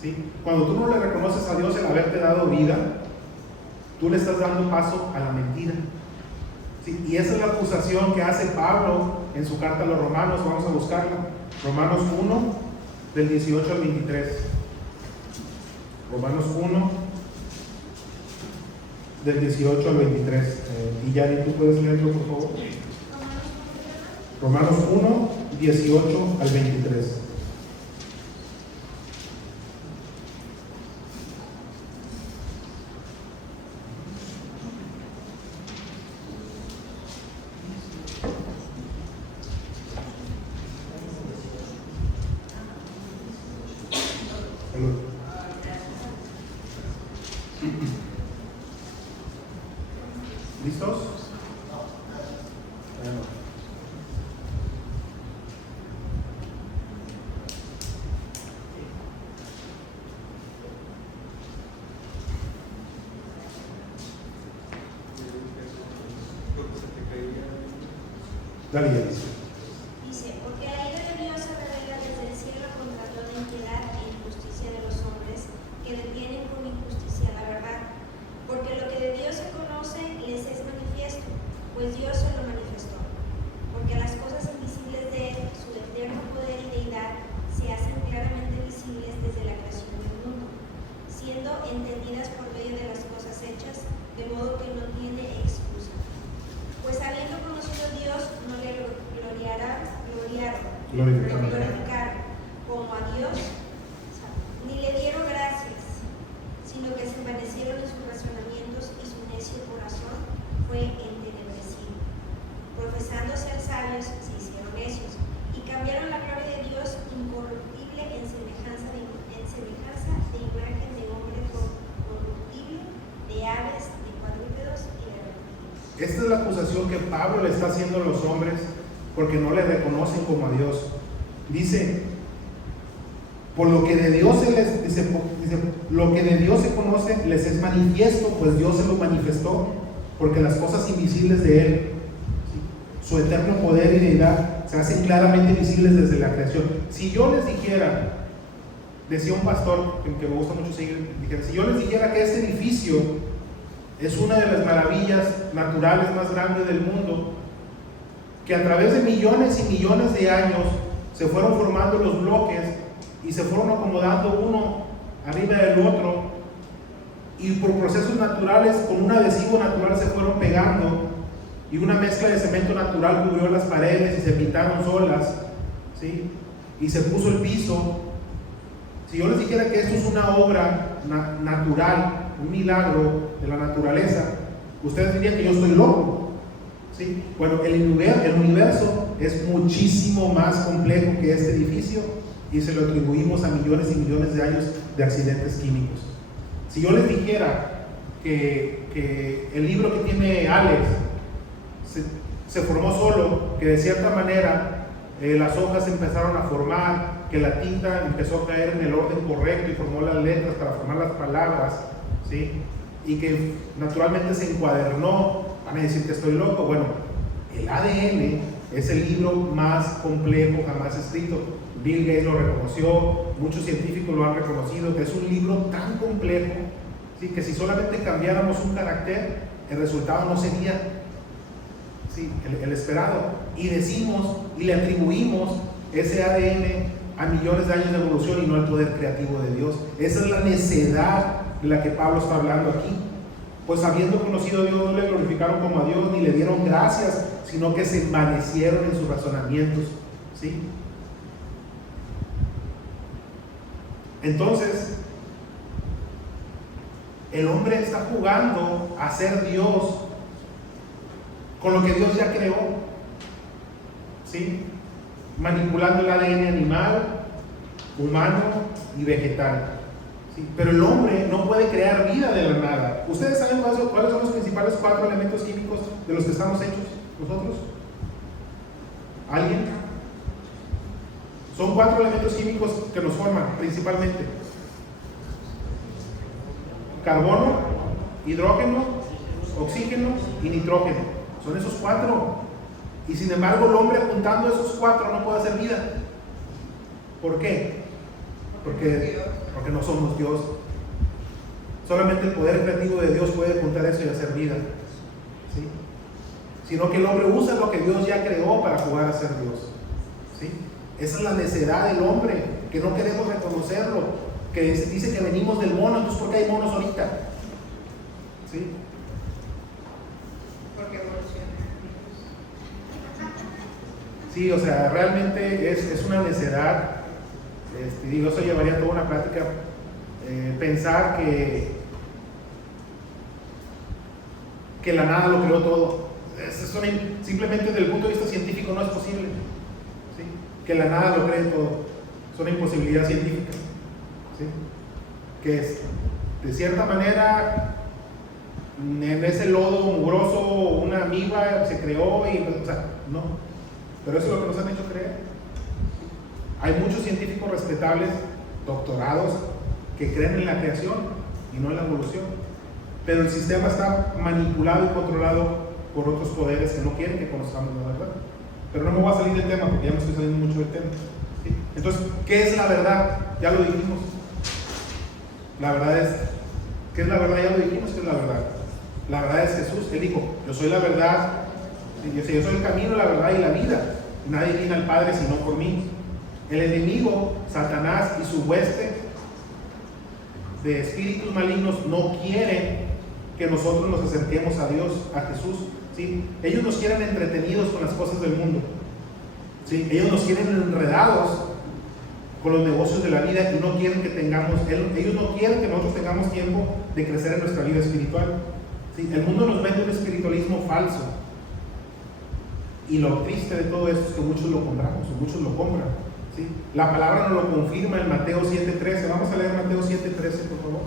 ¿sí? Cuando tú no le reconoces a Dios el haberte dado vida, tú le estás dando paso a la mentira. ¿Sí? Y esa es la acusación que hace Pablo en su carta a los Romanos. Vamos a buscarla. Romanos 1, del 18 al 23. Romanos 1, del 18 al 23. Y Yari, ¿tú puedes leerlo, por favor? Romanos 1, 18 al 23. ¿Listos? Dale, ya dice. Dice, porque la ira de Dios se revela desde el cielo contra toda impiedad e injusticia de los hombres que detienen con injusticia la verdad. Porque lo que de Dios se conoce les es manifiesto, pues Dios se lo manifestó. Porque las cosas invisibles de Él, su eterno poder y deidad, se hacen claramente visibles desde la creación del mundo, siendo entendidas por medio de las cosas hechas, de modo que no tiene excusa. Pues habiendo conocido a Dios, no le glorificaron como a Dios, ni le dieron gracias, sino que se envanecieron en sus razonamientos y su necio corazón fue entenebrecido. Profesando ser sabios, se hicieron necios y cambiaron la gloria de Dios incorruptible en semejanza de imagen de hombre corruptible, de aves, de cuadrúpedos y de reptiles. Esta es la acusación que Pablo le está haciendo a los hombres porque no le reconocen como a Dios. Dice, por lo que de Dios lo que de Dios se conoce les es manifiesto, pues Dios se lo manifestó, porque las cosas invisibles de Él, ¿sí?, su eterno poder y deidad, se hacen claramente visibles desde la creación. Si yo les dijera, decía un pastor que me gusta mucho seguir, si yo les dijera que este edificio es una de las maravillas naturales más grandes del mundo, que a través de millones y millones de años se fueron formando los bloques y se fueron acomodando uno arriba del otro, y por procesos naturales, con un adhesivo natural se fueron pegando, y una mezcla de cemento natural cubrió las paredes y se pintaron solas, ¿sí?, y se puso el piso. Si yo les dijera que esto es una obra natural, un milagro de la naturaleza, ustedes dirían que yo estoy loco. ¿Sí? Bueno, el universo es muchísimo más complejo que este edificio, y se lo atribuimos a millones y millones de años de accidentes químicos. Si yo les dijera que el libro que tiene Alex se formó solo, que de cierta manera las hojas empezaron a formar, que la tinta empezó a caer en el orden correcto y formó las letras para formar las palabras, ¿sí?, y que naturalmente se encuadernó, van a decir que estoy loco. Bueno, el ADN es el libro más complejo jamás escrito. Bill Gates lo reconoció, muchos científicos lo han reconocido, que es un libro tan complejo, ¿sí?, que si solamente cambiáramos un carácter, el resultado no sería, ¿sí?, el esperado. Y decimos y le atribuimos ese ADN a millones de años de evolución y no al poder creativo de Dios. Esa es la necedad de la que Pablo está hablando aquí. Pues habiendo conocido a Dios, no le glorificaron como a Dios, ni le dieron gracias, sino que se envanecieron en sus razonamientos, ¿sí? Entonces, el hombre está jugando a ser Dios con lo que Dios ya creó, ¿sí?, manipulando el ADN animal, humano y vegetal. ¿Sí? Pero el hombre no puede crear vida de la nada. ¿Ustedes saben cuáles son los principales 4 elementos químicos de los que estamos hechos nosotros? ¿Alguien? Son 4 elementos químicos que nos forman principalmente: carbono, hidrógeno, oxígeno y nitrógeno. Son esos 4. Y sin embargo el hombre juntando esos 4 no puede hacer vida. ¿Por qué? Porque no somos Dios. Solamente el poder creativo de Dios puede juntar eso y hacer vida. ¿Sí? Sino que el hombre usa lo que Dios ya creó para jugar a ser Dios. ¿Sí? Esa es la necedad del hombre, que no queremos reconocerlo, que dice que venimos del mono. Entonces, ¿por qué hay monos ahorita? ¿Sí? Porque evoluciona. Sí, o sea, realmente es una necedad. Digo, eso llevaría toda una plática. Pensar que la nada lo creó todo. Simplemente desde el punto de vista científico no es posible. ¿Sí? Que la nada lo cree todo. Es una imposibilidad científica. ¿Sí? Que de cierta manera en ese lodo mugroso una amiba se creó y, o sea, no. Pero eso es lo que nos han hecho creer. Hay muchos científicos respetables, doctorados, que creen en la creación y no en la evolución. Pero el sistema está manipulado y controlado por otros poderes que no quieren que conozcamos la verdad. Pero no me voy a salir del tema porque ya me estoy saliendo mucho del tema. ¿Sí? Entonces, ¿qué es la verdad? Ya lo dijimos. La verdad es, ¿qué es la verdad? Ya lo dijimos, ¿qué es la verdad? La verdad es Jesús. Él dijo, yo soy la verdad, yo soy el camino, la verdad y la vida. Nadie viene al Padre sino por mí. El enemigo, Satanás y su hueste de espíritus malignos no quieren que nosotros nos acerquemos a Dios, a Jesús. ¿Sí? Ellos nos quieren entretenidos con las cosas del mundo. ¿Sí? Ellos nos quieren enredados con los negocios de la vida y no quieren que tengamos, ellos no quieren que nosotros tengamos tiempo de crecer en nuestra vida espiritual. ¿Sí? El mundo nos vende un espiritualismo falso. Y lo triste de todo esto es que muchos lo compramos, o muchos lo compran. ¿Sí? La palabra nos lo confirma en Mateo 7:13. Vamos a leer Mateo 7:13, por favor.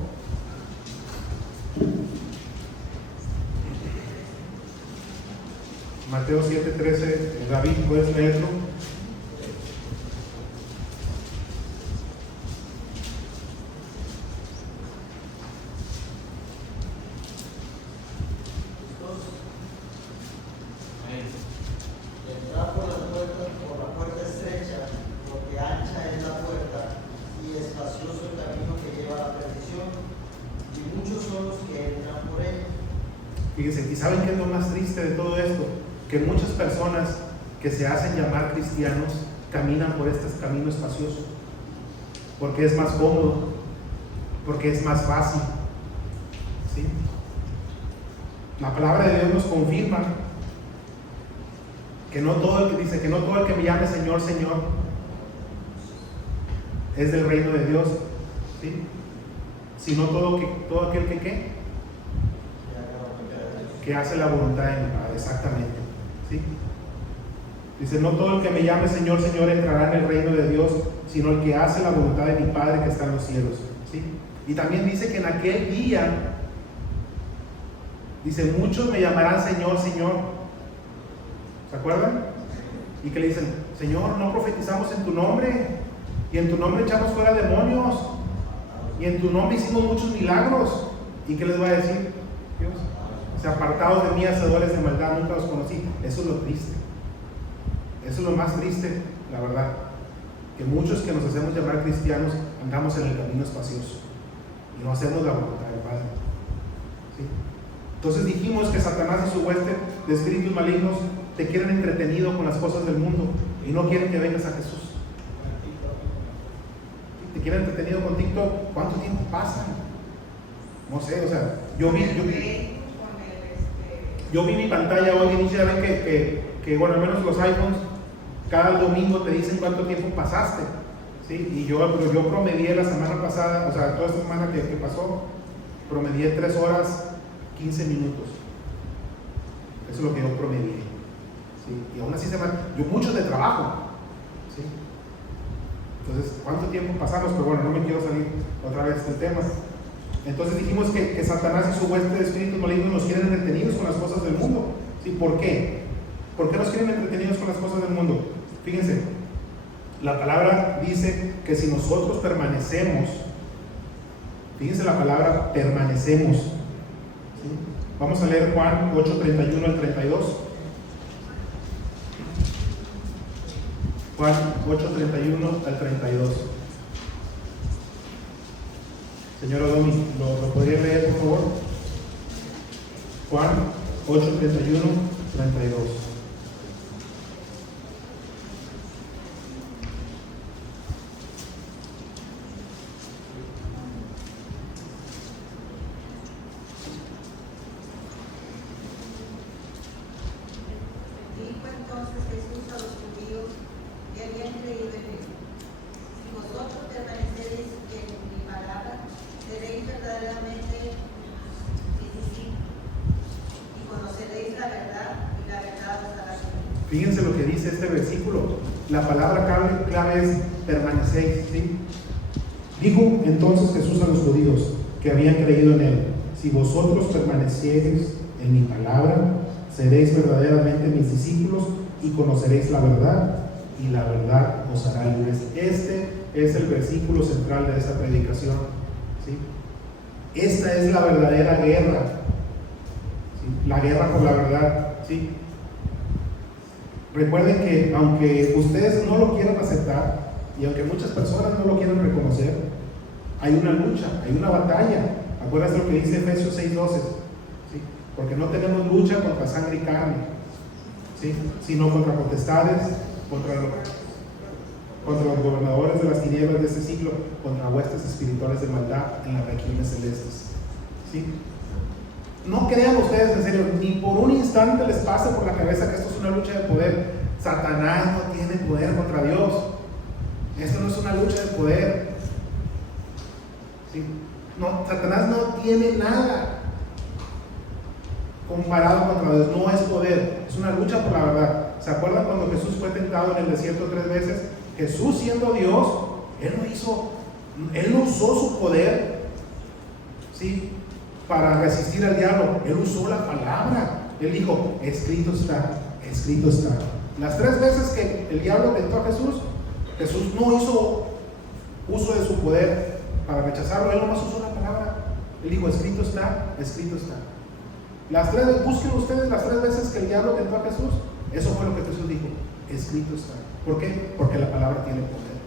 Mateo 7:13. David, ¿puedes leerlo? Entrar por la puerta estrecha, porque ancha es la puerta y espacioso el camino que lleva a la perdición, y muchos son los que entran por ella. Fíjense, ¿y saben qué es lo más triste de todo esto? Que muchas personas que se hacen llamar cristianos caminan por este camino espacioso, porque es más cómodo, porque es más fácil. ¿Sí? La palabra de Dios nos confirma que no todo el que dice que no todo el que me llame Señor, Señor es del reino de Dios, ¿sí? Sino todo aquel que ¿qué? Que hace la voluntad de mi Padre, exactamente, ¿sí? Dice, no todo el que me llame Señor, Señor entrará en el reino de Dios, sino el que hace la voluntad de mi Padre que está en los cielos, ¿sí? Y también dice que en aquel día, dice, muchos me llamarán Señor, Señor. ¿Se acuerdan? Y que le dicen, Señor, no profetizamos en tu nombre, y en tu nombre echamos fuera demonios, y en tu nombre hicimos muchos milagros. ¿Y qué les va a decir Dios? O sea, apartados de mí, hacedores de maldad, nunca los conocí. Eso es lo triste. Eso es lo más triste, la verdad. Que muchos que nos hacemos llamar cristianos andamos en el camino espacioso y no hacemos la voluntad del Padre. ¿Sí? Entonces dijimos que Satanás y su hueste de espíritus malignos te quieren entretenido con las cosas del mundo y no quieren que vengas a Jesús. Te quieren entretenido con TikTok. ¿Cuánto tiempo pasan? No sé, o sea, yo vi mi pantalla hoy y ya ven que bueno, al menos los iPhones cada domingo te dicen cuánto tiempo pasaste, ¿sí? Y yo promedié la semana pasada, o sea, toda esta semana que pasó, promedié 3 horas 15 minutos. Eso es lo que yo promedié. ¿Sí? Y aún así yo mucho de trabajo, ¿sí? Entonces, ¿cuánto tiempo pasamos? Pero bueno, no me quiero salir otra vez del tema. Entonces dijimos que Satanás y su hueste de espíritus malignos nos quieren entretenidos con las cosas del mundo. ¿Sí? ¿Por qué? ¿Por qué nos quieren entretenidos con las cosas del mundo? Fíjense, la palabra dice que si nosotros permanecemos, fíjense la palabra permanecemos. ¿Sí? Vamos a leer Juan 8:31 al 32. Juan 8:31 al 32. Señora Domi, ¿lo podría leer, por favor? Juan 8:31, 32. Dijo entonces Jesús a los judíos que habían creído en él: si vosotros permaneceréis en mi palabra, seréis verdaderamente mis discípulos y conoceréis la verdad, y la verdad os hará libre. Fíjense lo que dice este versículo. La palabra clave es permanecéis, ¿sí? Dijo entonces Jesús a los judíos que habían creído en él: si vosotros permaneciereis en mi palabra, seréis verdaderamente mis discípulos y conoceréis la verdad, y la verdad os hará libres. Este es el versículo central de esta predicación, ¿sí? Esta es la verdadera guerra, ¿sí? La guerra por la verdad, ¿sí? Recuerden que aunque ustedes no lo quieran aceptar y aunque muchas personas no lo quieran reconocer, hay una lucha, hay una batalla. Acuérdense lo que dice Efesios 6:12, ¿sí? Porque no tenemos lucha contra sangre y carne, ¿sí? Sino contra potestades, contra los gobernadores de las tinieblas de este siglo, contra huestes espirituales de maldad en las regiones celestes, ¿sí? No crean ustedes en serio, ni por un instante les pase por la cabeza que esto es una lucha de poder. Satanás no tiene poder contra Dios. Esto no es una lucha de poder, ¿sí? No, Satanás no tiene nada comparado contra Dios. No es poder, es una lucha por la verdad. ¿Se acuerdan cuando Jesús fue tentado en el desierto 3 veces? Jesús, siendo Dios, Él no usó su poder, ¿sí?, para resistir al diablo. Él usó la palabra. Él dijo: escrito está, escrito está. Las 3 veces que el diablo tentó a Jesús, Jesús no hizo uso de su poder para rechazarlo. Él nomás usó la palabra. Él dijo: escrito está, escrito está. Las 3 veces, busquen ustedes las 3 veces que el diablo tentó a Jesús. Eso fue lo que Jesús dijo: escrito está. ¿Por qué? Porque la palabra tiene poder,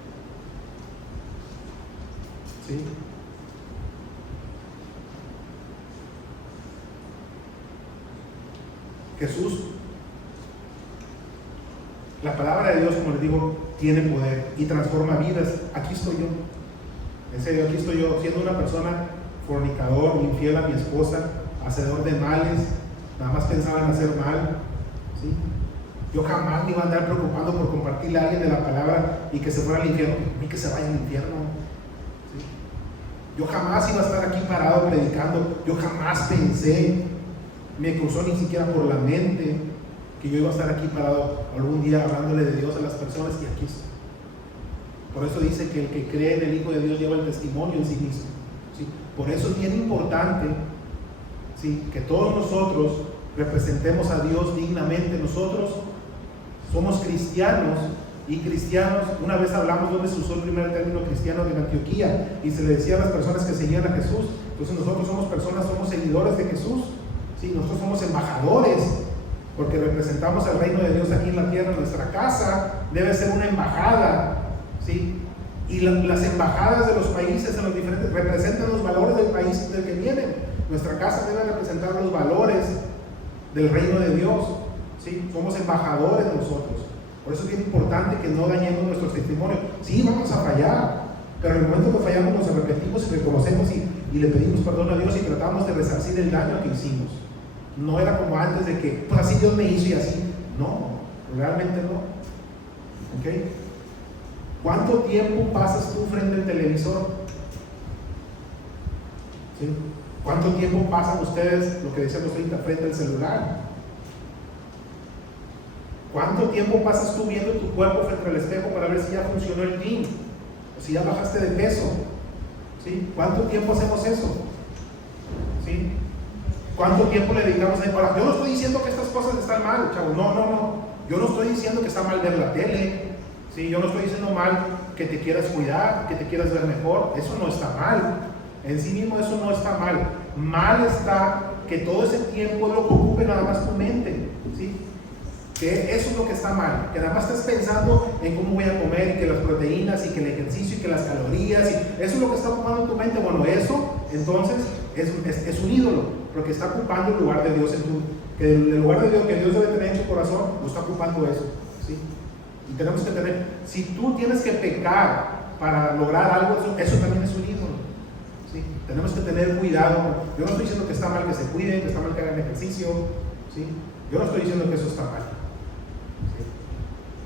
¿sí? Jesús, la palabra de Dios, como les digo, tiene poder y transforma vidas. Aquí estoy yo, en serio, aquí estoy yo, siendo una persona fornicador, infiel a mi esposa, hacedor de males, nada más pensaba en hacer mal, ¿sí? Yo jamás me iba a andar preocupando por compartirle a alguien de la palabra y que se fuera al infierno, ni que se vaya al infierno, ¿sí? Yo jamás iba a estar aquí parado predicando. Yo jamás pensé, me cruzó ni siquiera por la mente que yo iba a estar aquí parado algún día hablándole de Dios a las personas, y aquí estoy. Por eso dice que el que cree en el Hijo de Dios lleva el testimonio en sí mismo, ¿sí? Por eso es bien importante, ¿sí?, que todos nosotros representemos a Dios dignamente. Nosotros somos cristianos, y cristianos, una vez hablamos donde se usó el primer término cristiano en Antioquía y se le decía a las personas que seguían a Jesús. Entonces nosotros somos personas, somos seguidores de Jesús, ¿sí? Nosotros somos embajadores porque representamos el reino de Dios aquí en la tierra. Nuestra casa debe ser una embajada, ¿sí? Y las embajadas de los países en los diferentes representan los valores del país del que vienen. Nuestra casa debe representar los valores del reino de Dios, ¿sí? Somos embajadores nosotros. Por eso es bien importante que no dañemos nuestro testimonio. Sí, vamos a fallar, pero en el momento que fallamos nos arrepentimos y reconocemos y le pedimos perdón a Dios y tratamos de resarcir el daño que hicimos. No era como antes de que, pues así Dios me hizo y así. No, realmente no. ¿Ok? ¿Cuánto tiempo pasas tú frente al televisor? ¿Sí? ¿Cuánto tiempo pasan ustedes, lo que decíamos ahorita, frente al celular? ¿Cuánto tiempo pasas tú viendo tu cuerpo frente al espejo para ver si ya funcionó el gym? si ya bajaste de peso, ¿sí? ¿Cuánto tiempo hacemos eso? ¿Sí? ¿Cuánto tiempo le dedicamos a ahora? Yo no estoy diciendo que estas cosas están mal, chavos, no. Yo no estoy diciendo que está mal ver la tele, ¿sí? Yo no estoy diciendo mal que te quieras cuidar, que te quieras ver mejor, eso no está mal. En sí mismo eso no está mal. Mal está que todo ese tiempo lo ocupe nada más tu mente, ¿sí? Que eso es lo que está mal, que nada más estás pensando en cómo voy a comer y que las proteínas y que el ejercicio y que las calorías y eso es lo que está ocupando tu mente. Bueno, eso entonces es un ídolo, porque está ocupando el lugar de Dios en tu, que el lugar de Dios que Dios debe tener en tu corazón, lo está ocupando eso, ¿sí? Y tenemos que tener, si tú tienes que pecar para lograr algo, eso también es un ídolo, ¿sí? Tenemos que tener cuidado. Yo no estoy diciendo que está mal que se cuiden, que está mal que hagan ejercicio, ¿sí? Yo no estoy diciendo que eso está mal, ¿sí?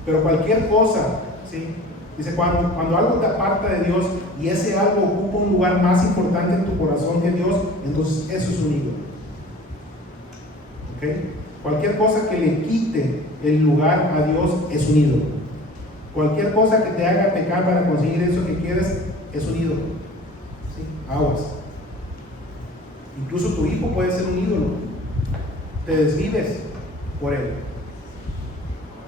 Pero cualquier cosa, ¿sí? Dice, cuando algo te aparta de Dios y ese algo ocupa un lugar más importante en tu corazón que Dios, entonces eso es un ídolo. ¿Ok? Cualquier cosa que le quite el lugar a Dios es un ídolo. Cualquier cosa que te haga pecar para conseguir eso que quieres es un ídolo, ¿sí? Aguas. Incluso tu hijo puede ser un ídolo. Te desvives por él.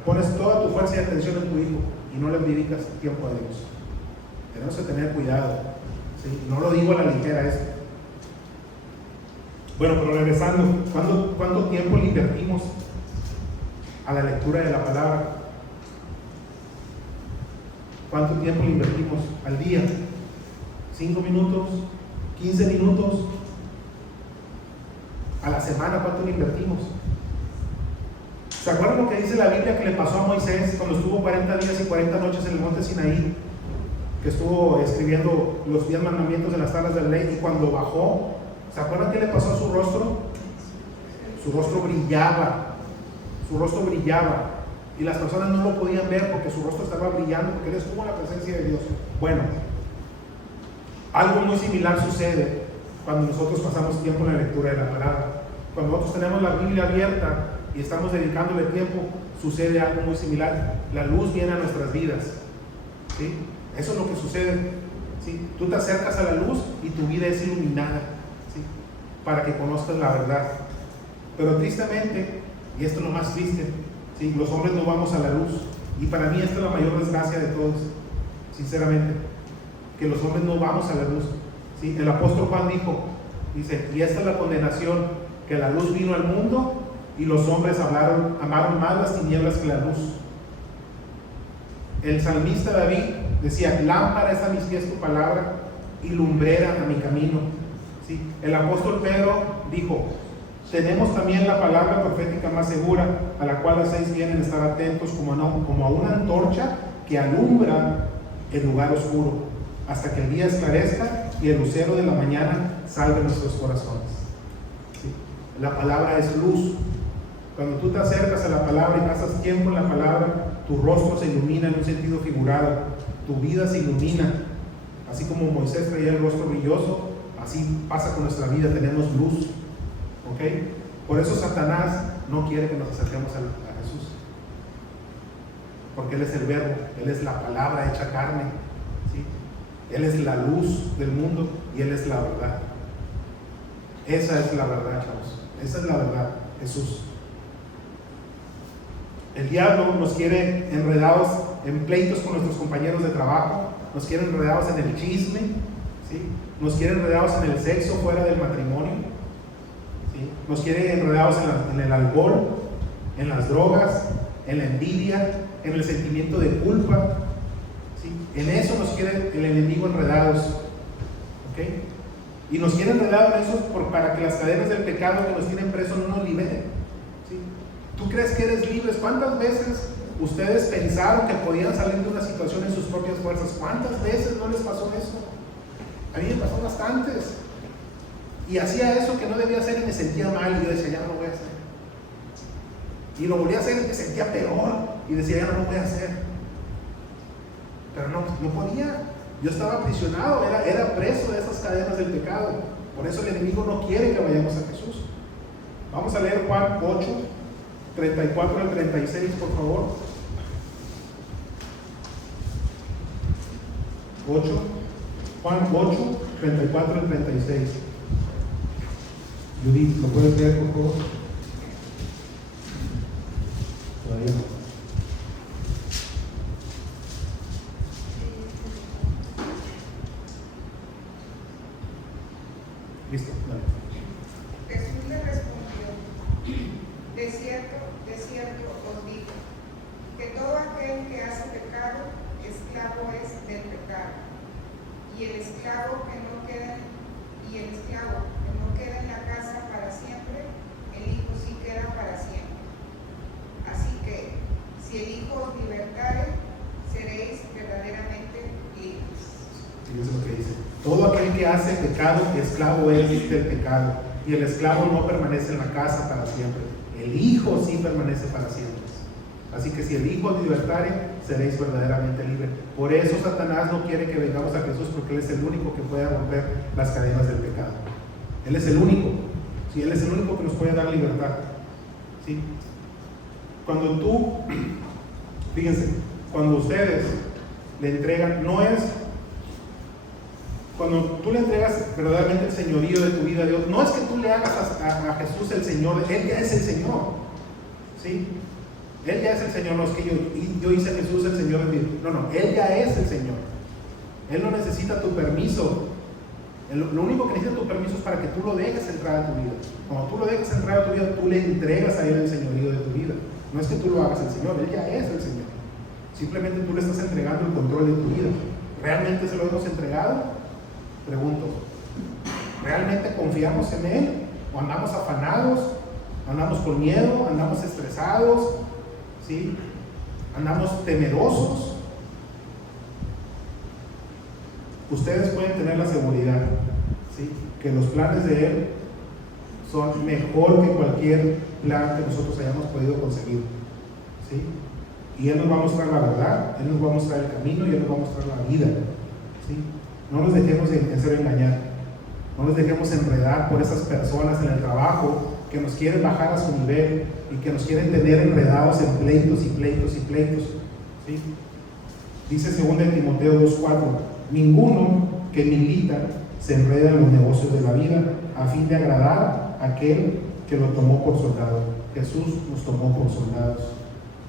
Pones toda tu fuerza y atención en tu hijo y no le dedicas tiempo a Dios. Tenemos que tener cuidado, ¿sí? No lo digo a la ligera esto. Bueno, pero regresando, ¿cuánto tiempo le invertimos a la lectura de la palabra? ¿Cuánto tiempo le invertimos al día? ¿5 minutos? ¿15 minutos? ¿A la semana cuánto le invertimos? ¿Se acuerdan lo que dice la Biblia que le pasó a Moisés cuando estuvo 40 días y 40 noches en el monte Sinaí? Que estuvo escribiendo los 10 mandamientos de las tablas de la ley, y cuando bajó, ¿se acuerdan qué le pasó a su rostro? Su rostro brillaba, y las personas no lo podían ver porque su rostro estaba brillando, porque él estuvo en la presencia de Dios. Bueno, algo muy similar sucede cuando nosotros pasamos tiempo en la lectura de la palabra. Cuando nosotros tenemos la Biblia abierta y estamos dedicándole tiempo, sucede algo muy similar. La luz viene a nuestras vidas, ¿sí? Eso es lo que sucede, ¿sí? Tú te acercas a la luz y tu vida es iluminada, ¿sí? Para que conozcas la verdad. Pero tristemente, y esto es lo más triste, ¿sí? Los hombres no vamos a la luz, y para mí esta es la mayor desgracia de todos, sinceramente, que los hombres no vamos a la luz, ¿sí? El apóstol Juan dice, y esta es la condenación, que la luz vino al mundo y los hombres amaron más las tinieblas que la luz. El salmista David decía, lámpara es a mis pies tu palabra y lumbrera a mi camino, ¿sí? El apóstol Pedro dijo, tenemos también la palabra profética más segura, a la cual hacéis bien en estar atentos como a una antorcha que alumbra el lugar oscuro, hasta que el día esclarezca y el lucero de la mañana salve nuestros corazones, ¿sí? La palabra es luz. Cuando tú te acercas a la palabra y pasas tiempo en la palabra, tu rostro se ilumina en un sentido figurado, tu vida se ilumina, así como Moisés traía el rostro brilloso, así pasa con nuestra vida, tenemos luz, ¿ok? Por eso Satanás no quiere que nos acerquemos a Jesús, porque Él es el verbo, Él es la palabra hecha carne, ¿sí? Él es la luz del mundo y Él es la verdad. Esa es la verdad, chavos, esa es la verdad, Jesús. El diablo nos quiere enredados en pleitos con nuestros compañeros de trabajo, nos quiere enredados en el chisme, ¿sí? Nos quiere enredados en el sexo fuera del matrimonio, ¿sí? Nos quiere enredados en el alcohol, en las drogas, en la envidia, en el sentimiento de culpa, ¿sí? En eso nos quiere el enemigo enredados, ¿ok? Y nos quiere enredados en eso para que las cadenas del pecado que nos tienen presos no nos liberen, ¿sí? ¿Tú crees que eres libre? ¿Cuántas veces ustedes pensaron que podían salir de una situación en sus propias fuerzas? ¿Cuántas veces no les pasó eso? A mí me pasó bastantes. Y hacía eso que no debía hacer y me sentía mal y yo decía, ya no lo voy a hacer. Y lo volví a hacer y me sentía peor y decía, ya no lo voy a hacer. Pero no podía. Yo estaba aprisionado, era preso de esas cadenas del pecado. Por eso el enemigo no quiere que vayamos a Jesús. Vamos a leer Juan 8, 34 al 36, por favor. 8, Juan 8, 34 al 36. Judith, ¿lo puedes leer, por favor? Todavía no. Listo, dale. Jesús le respondió: de cierto os digo, que todo aquel que hace pecado, esclavo es del pecado. Y el esclavo que no queda en la casa para siempre, el Hijo sí queda para siempre. Así que, si el Hijo os libertare, seréis verdaderamente libres. Fíjense lo que dice. Todo aquel que hace pecado, esclavo es del pecado. Y el esclavo no permanece en la casa para siempre. El Hijo sí permanece para siempre. Así que si el Hijo os libertare, seréis verdaderamente libres. Por eso Satanás no quiere que vengamos a Jesús, porque Él es el único que puede romper las cadenas del pecado. Él es el único. Sí, Él es el único que nos puede dar libertad. ¿Sí? Cuando tú, fíjense, cuando ustedes le entregan, cuando tú le entregas verdaderamente el señorío de tu vida a Dios, no es que tú le hagas a Jesús el Señor, Él ya es el Señor. ¿Sí? Él ya es el Señor, no es que yo hice a Jesús el Señor de mi vida. No, Él ya es el Señor. Él no necesita tu permiso. Lo único que necesita tu permiso es para que tú lo dejes entrar a tu vida. Cuando tú lo dejes entrar a tu vida, tú le entregas a Él el señorío de tu vida. No es que tú lo hagas el Señor, Él ya es el Señor. Simplemente tú le estás entregando el control de tu vida. ¿Realmente se lo hemos entregado? Pregunto. ¿Realmente confiamos en Él? ¿O andamos afanados? ¿Andamos con miedo? ¿Andamos estresados? ¿Sí? ¿Andamos temerosos? Ustedes pueden tener la seguridad, ¿sí?, que los planes de Él son mejor que cualquier plan que nosotros hayamos podido conseguir, ¿sí? Y Él nos va a mostrar la verdad, Él nos va a mostrar el camino y Él nos va a mostrar la vida, ¿sí? No nos dejemos en ser engañar, no nos dejemos enredar por esas personas en el trabajo que nos quieren bajar a su nivel y que nos quieren tener enredados en pleitos y pleitos y pleitos, ¿sí? Dice 2 Timoteo 2:4: ninguno que milita se enreda en los negocios de la vida a fin de agradar a aquel que lo tomó por soldado. Jesús nos tomó por soldados.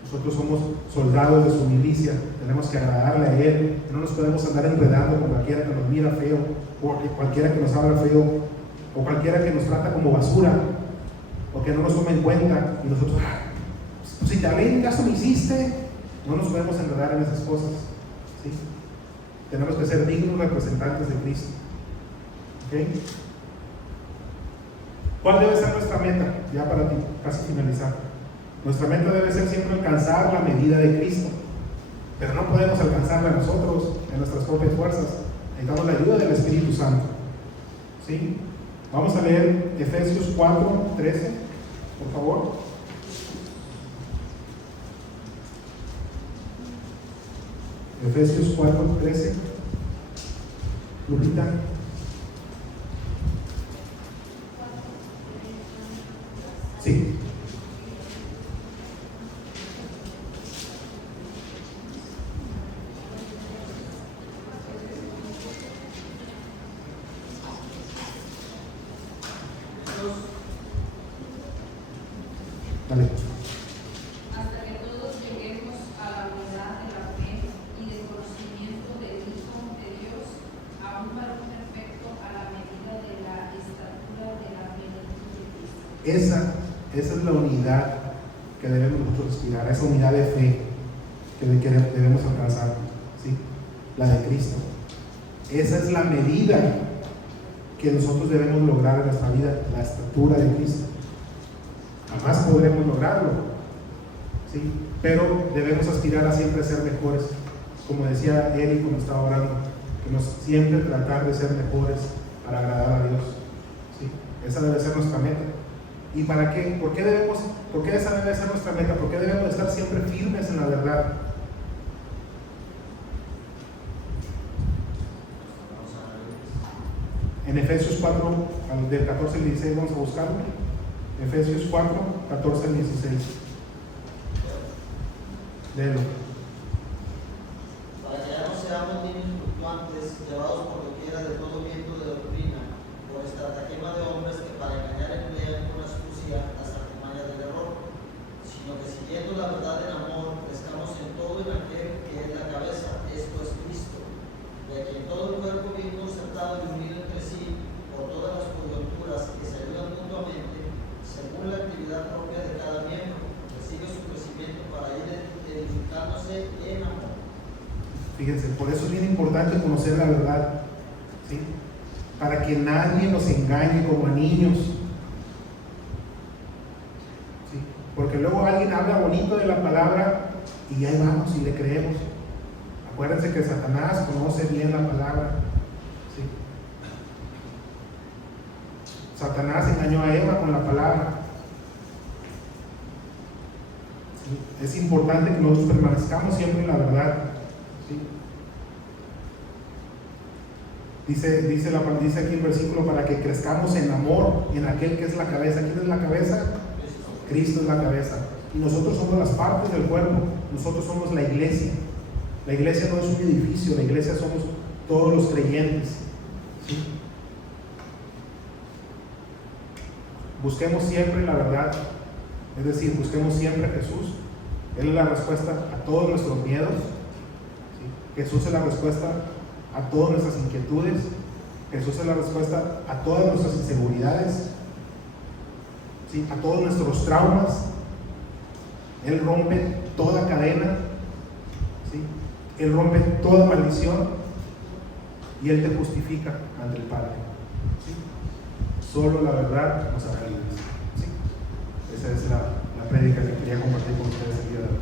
Nosotros somos soldados de su milicia, tenemos que agradarle a Él. No nos podemos andar enredando con cualquiera que nos mira feo, o cualquiera que nos habla feo, o cualquiera que nos trata como basura, o que no nos toma en cuenta y nosotros, pues si te hablé, ni caso me hiciste. No nos podemos enredar en esas cosas, ¿sí? Tenemos que ser dignos representantes de Cristo. ¿Okay? ¿Cuál debe ser nuestra meta? Ya para casi finalizar. Nuestra meta debe ser siempre alcanzar la medida de Cristo. Pero no podemos alcanzarla nosotros en nuestras propias fuerzas. Necesitamos la ayuda del Espíritu Santo. ¿Sí? Vamos a leer Efesios 4:13, por favor. Efesios 4:13. Lupita. Sí. Dale. Hasta que todos lleguemos a la unidad de la fe y del conocimiento del Hijo de Dios, a un varón perfecto a la medida de la estatura de la plenitud de Cristo. Esa es la unidad que debemos nosotros aspirar, a esa unidad de fe que debemos alcanzar, ¿sí? La de Cristo. Esa es la medida que nosotros debemos lograr en nuestra vida, la estatura de Cristo. Jamás podremos lograrlo, ¿sí? Pero debemos aspirar a siempre ser mejores, como decía Eric cuando estaba orando, que siempre tratar de ser mejores para agradar a Dios, ¿sí? Esa debe ser nuestra meta. ¿Y para qué? ¿Por qué esa debe ser nuestra meta? ¿Por qué debemos estar siempre firmes en la verdad? En Efesios 4, del 14 al 16, vamos a buscarlo. Efesios 4, 14 al 16. Léelo. Para que ya no seamos niños antes, llevados por doquiera de todo viento de doctrina, por estratagema de hombres que para engañar emplean con astucia las artimañas del error, sino que siguiendo la verdad en amor, crezcamos en todo en aquel que es la cabeza, esto es Cristo, de quien todo el cuerpo bien concertado y unido entre sí, por todas las coyunturas que se ayudan mutuamente, según la actividad propia de cada miembro, recibe su crecimiento para ir edificándose en amor. Fíjense, por eso es bien importante conocer la verdad, ¿sí? Para que nadie nos engañe como a niños, ¿sí? Porque luego alguien habla bonito de la palabra y ahí vamos y le creemos. Acuérdense que Satanás conoce bien la palabra, ¿sí? Satanás engañó a Eva con la palabra. ¿Sí? Es importante que nosotros permanezcamos siempre en la verdad. ¿Sí? Dice aquí el versículo, para que crezcamos en amor en aquel que es la cabeza. ¿Quién es la cabeza? Cristo es la cabeza. Y nosotros somos las partes del cuerpo. Nosotros somos la iglesia. La iglesia no es un edificio, la iglesia somos todos los creyentes. ¿Sí? Busquemos siempre la verdad, es decir, busquemos siempre a Jesús. Él es la respuesta a todos nuestros miedos. ¿Sí? Jesús es la respuesta a todas nuestras inquietudes. Jesús es la respuesta a todas nuestras inseguridades, ¿sí? A todos nuestros traumas. Él rompe toda cadena, ¿sí? Él rompe toda maldición y Él te justifica ante el Padre. ¿Sí? Solo la verdad nos hará libres. ¿Sí? Esa es la prédica que quería compartir con ustedes el día de hoy.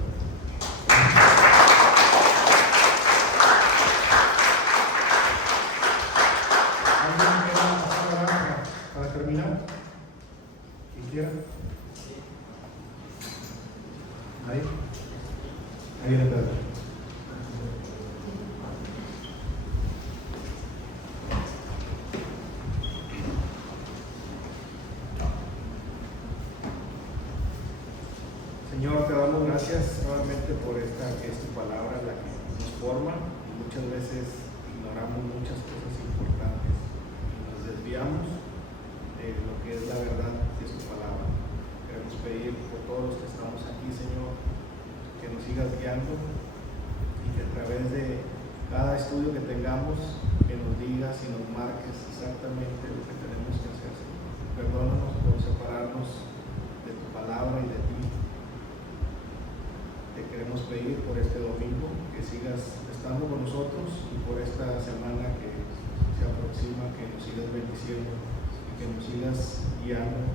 ¿Alguien quiera pasar ahora para terminar? ¿Quién quiera? ¿Ahí? Ahí viene Pedro. Señor, te damos gracias nuevamente por esta que es tu palabra, la que nos forma, y muchas veces ignoramos muchas cosas importantes y nos desviamos de lo que es la verdad que es tu palabra. Queremos pedir por todos los que estamos aquí, Señor, que nos sigas guiando y que a través de cada estudio que tengamos, que nos digas y nos marques exactamente lo que tenemos que hacer, Señor. Perdónanos por separarnos de tu palabra y de ti. Te queremos pedir por este domingo que sigas estando con nosotros y por esta semana que se aproxima, que nos sigas bendiciendo y que nos sigas guiando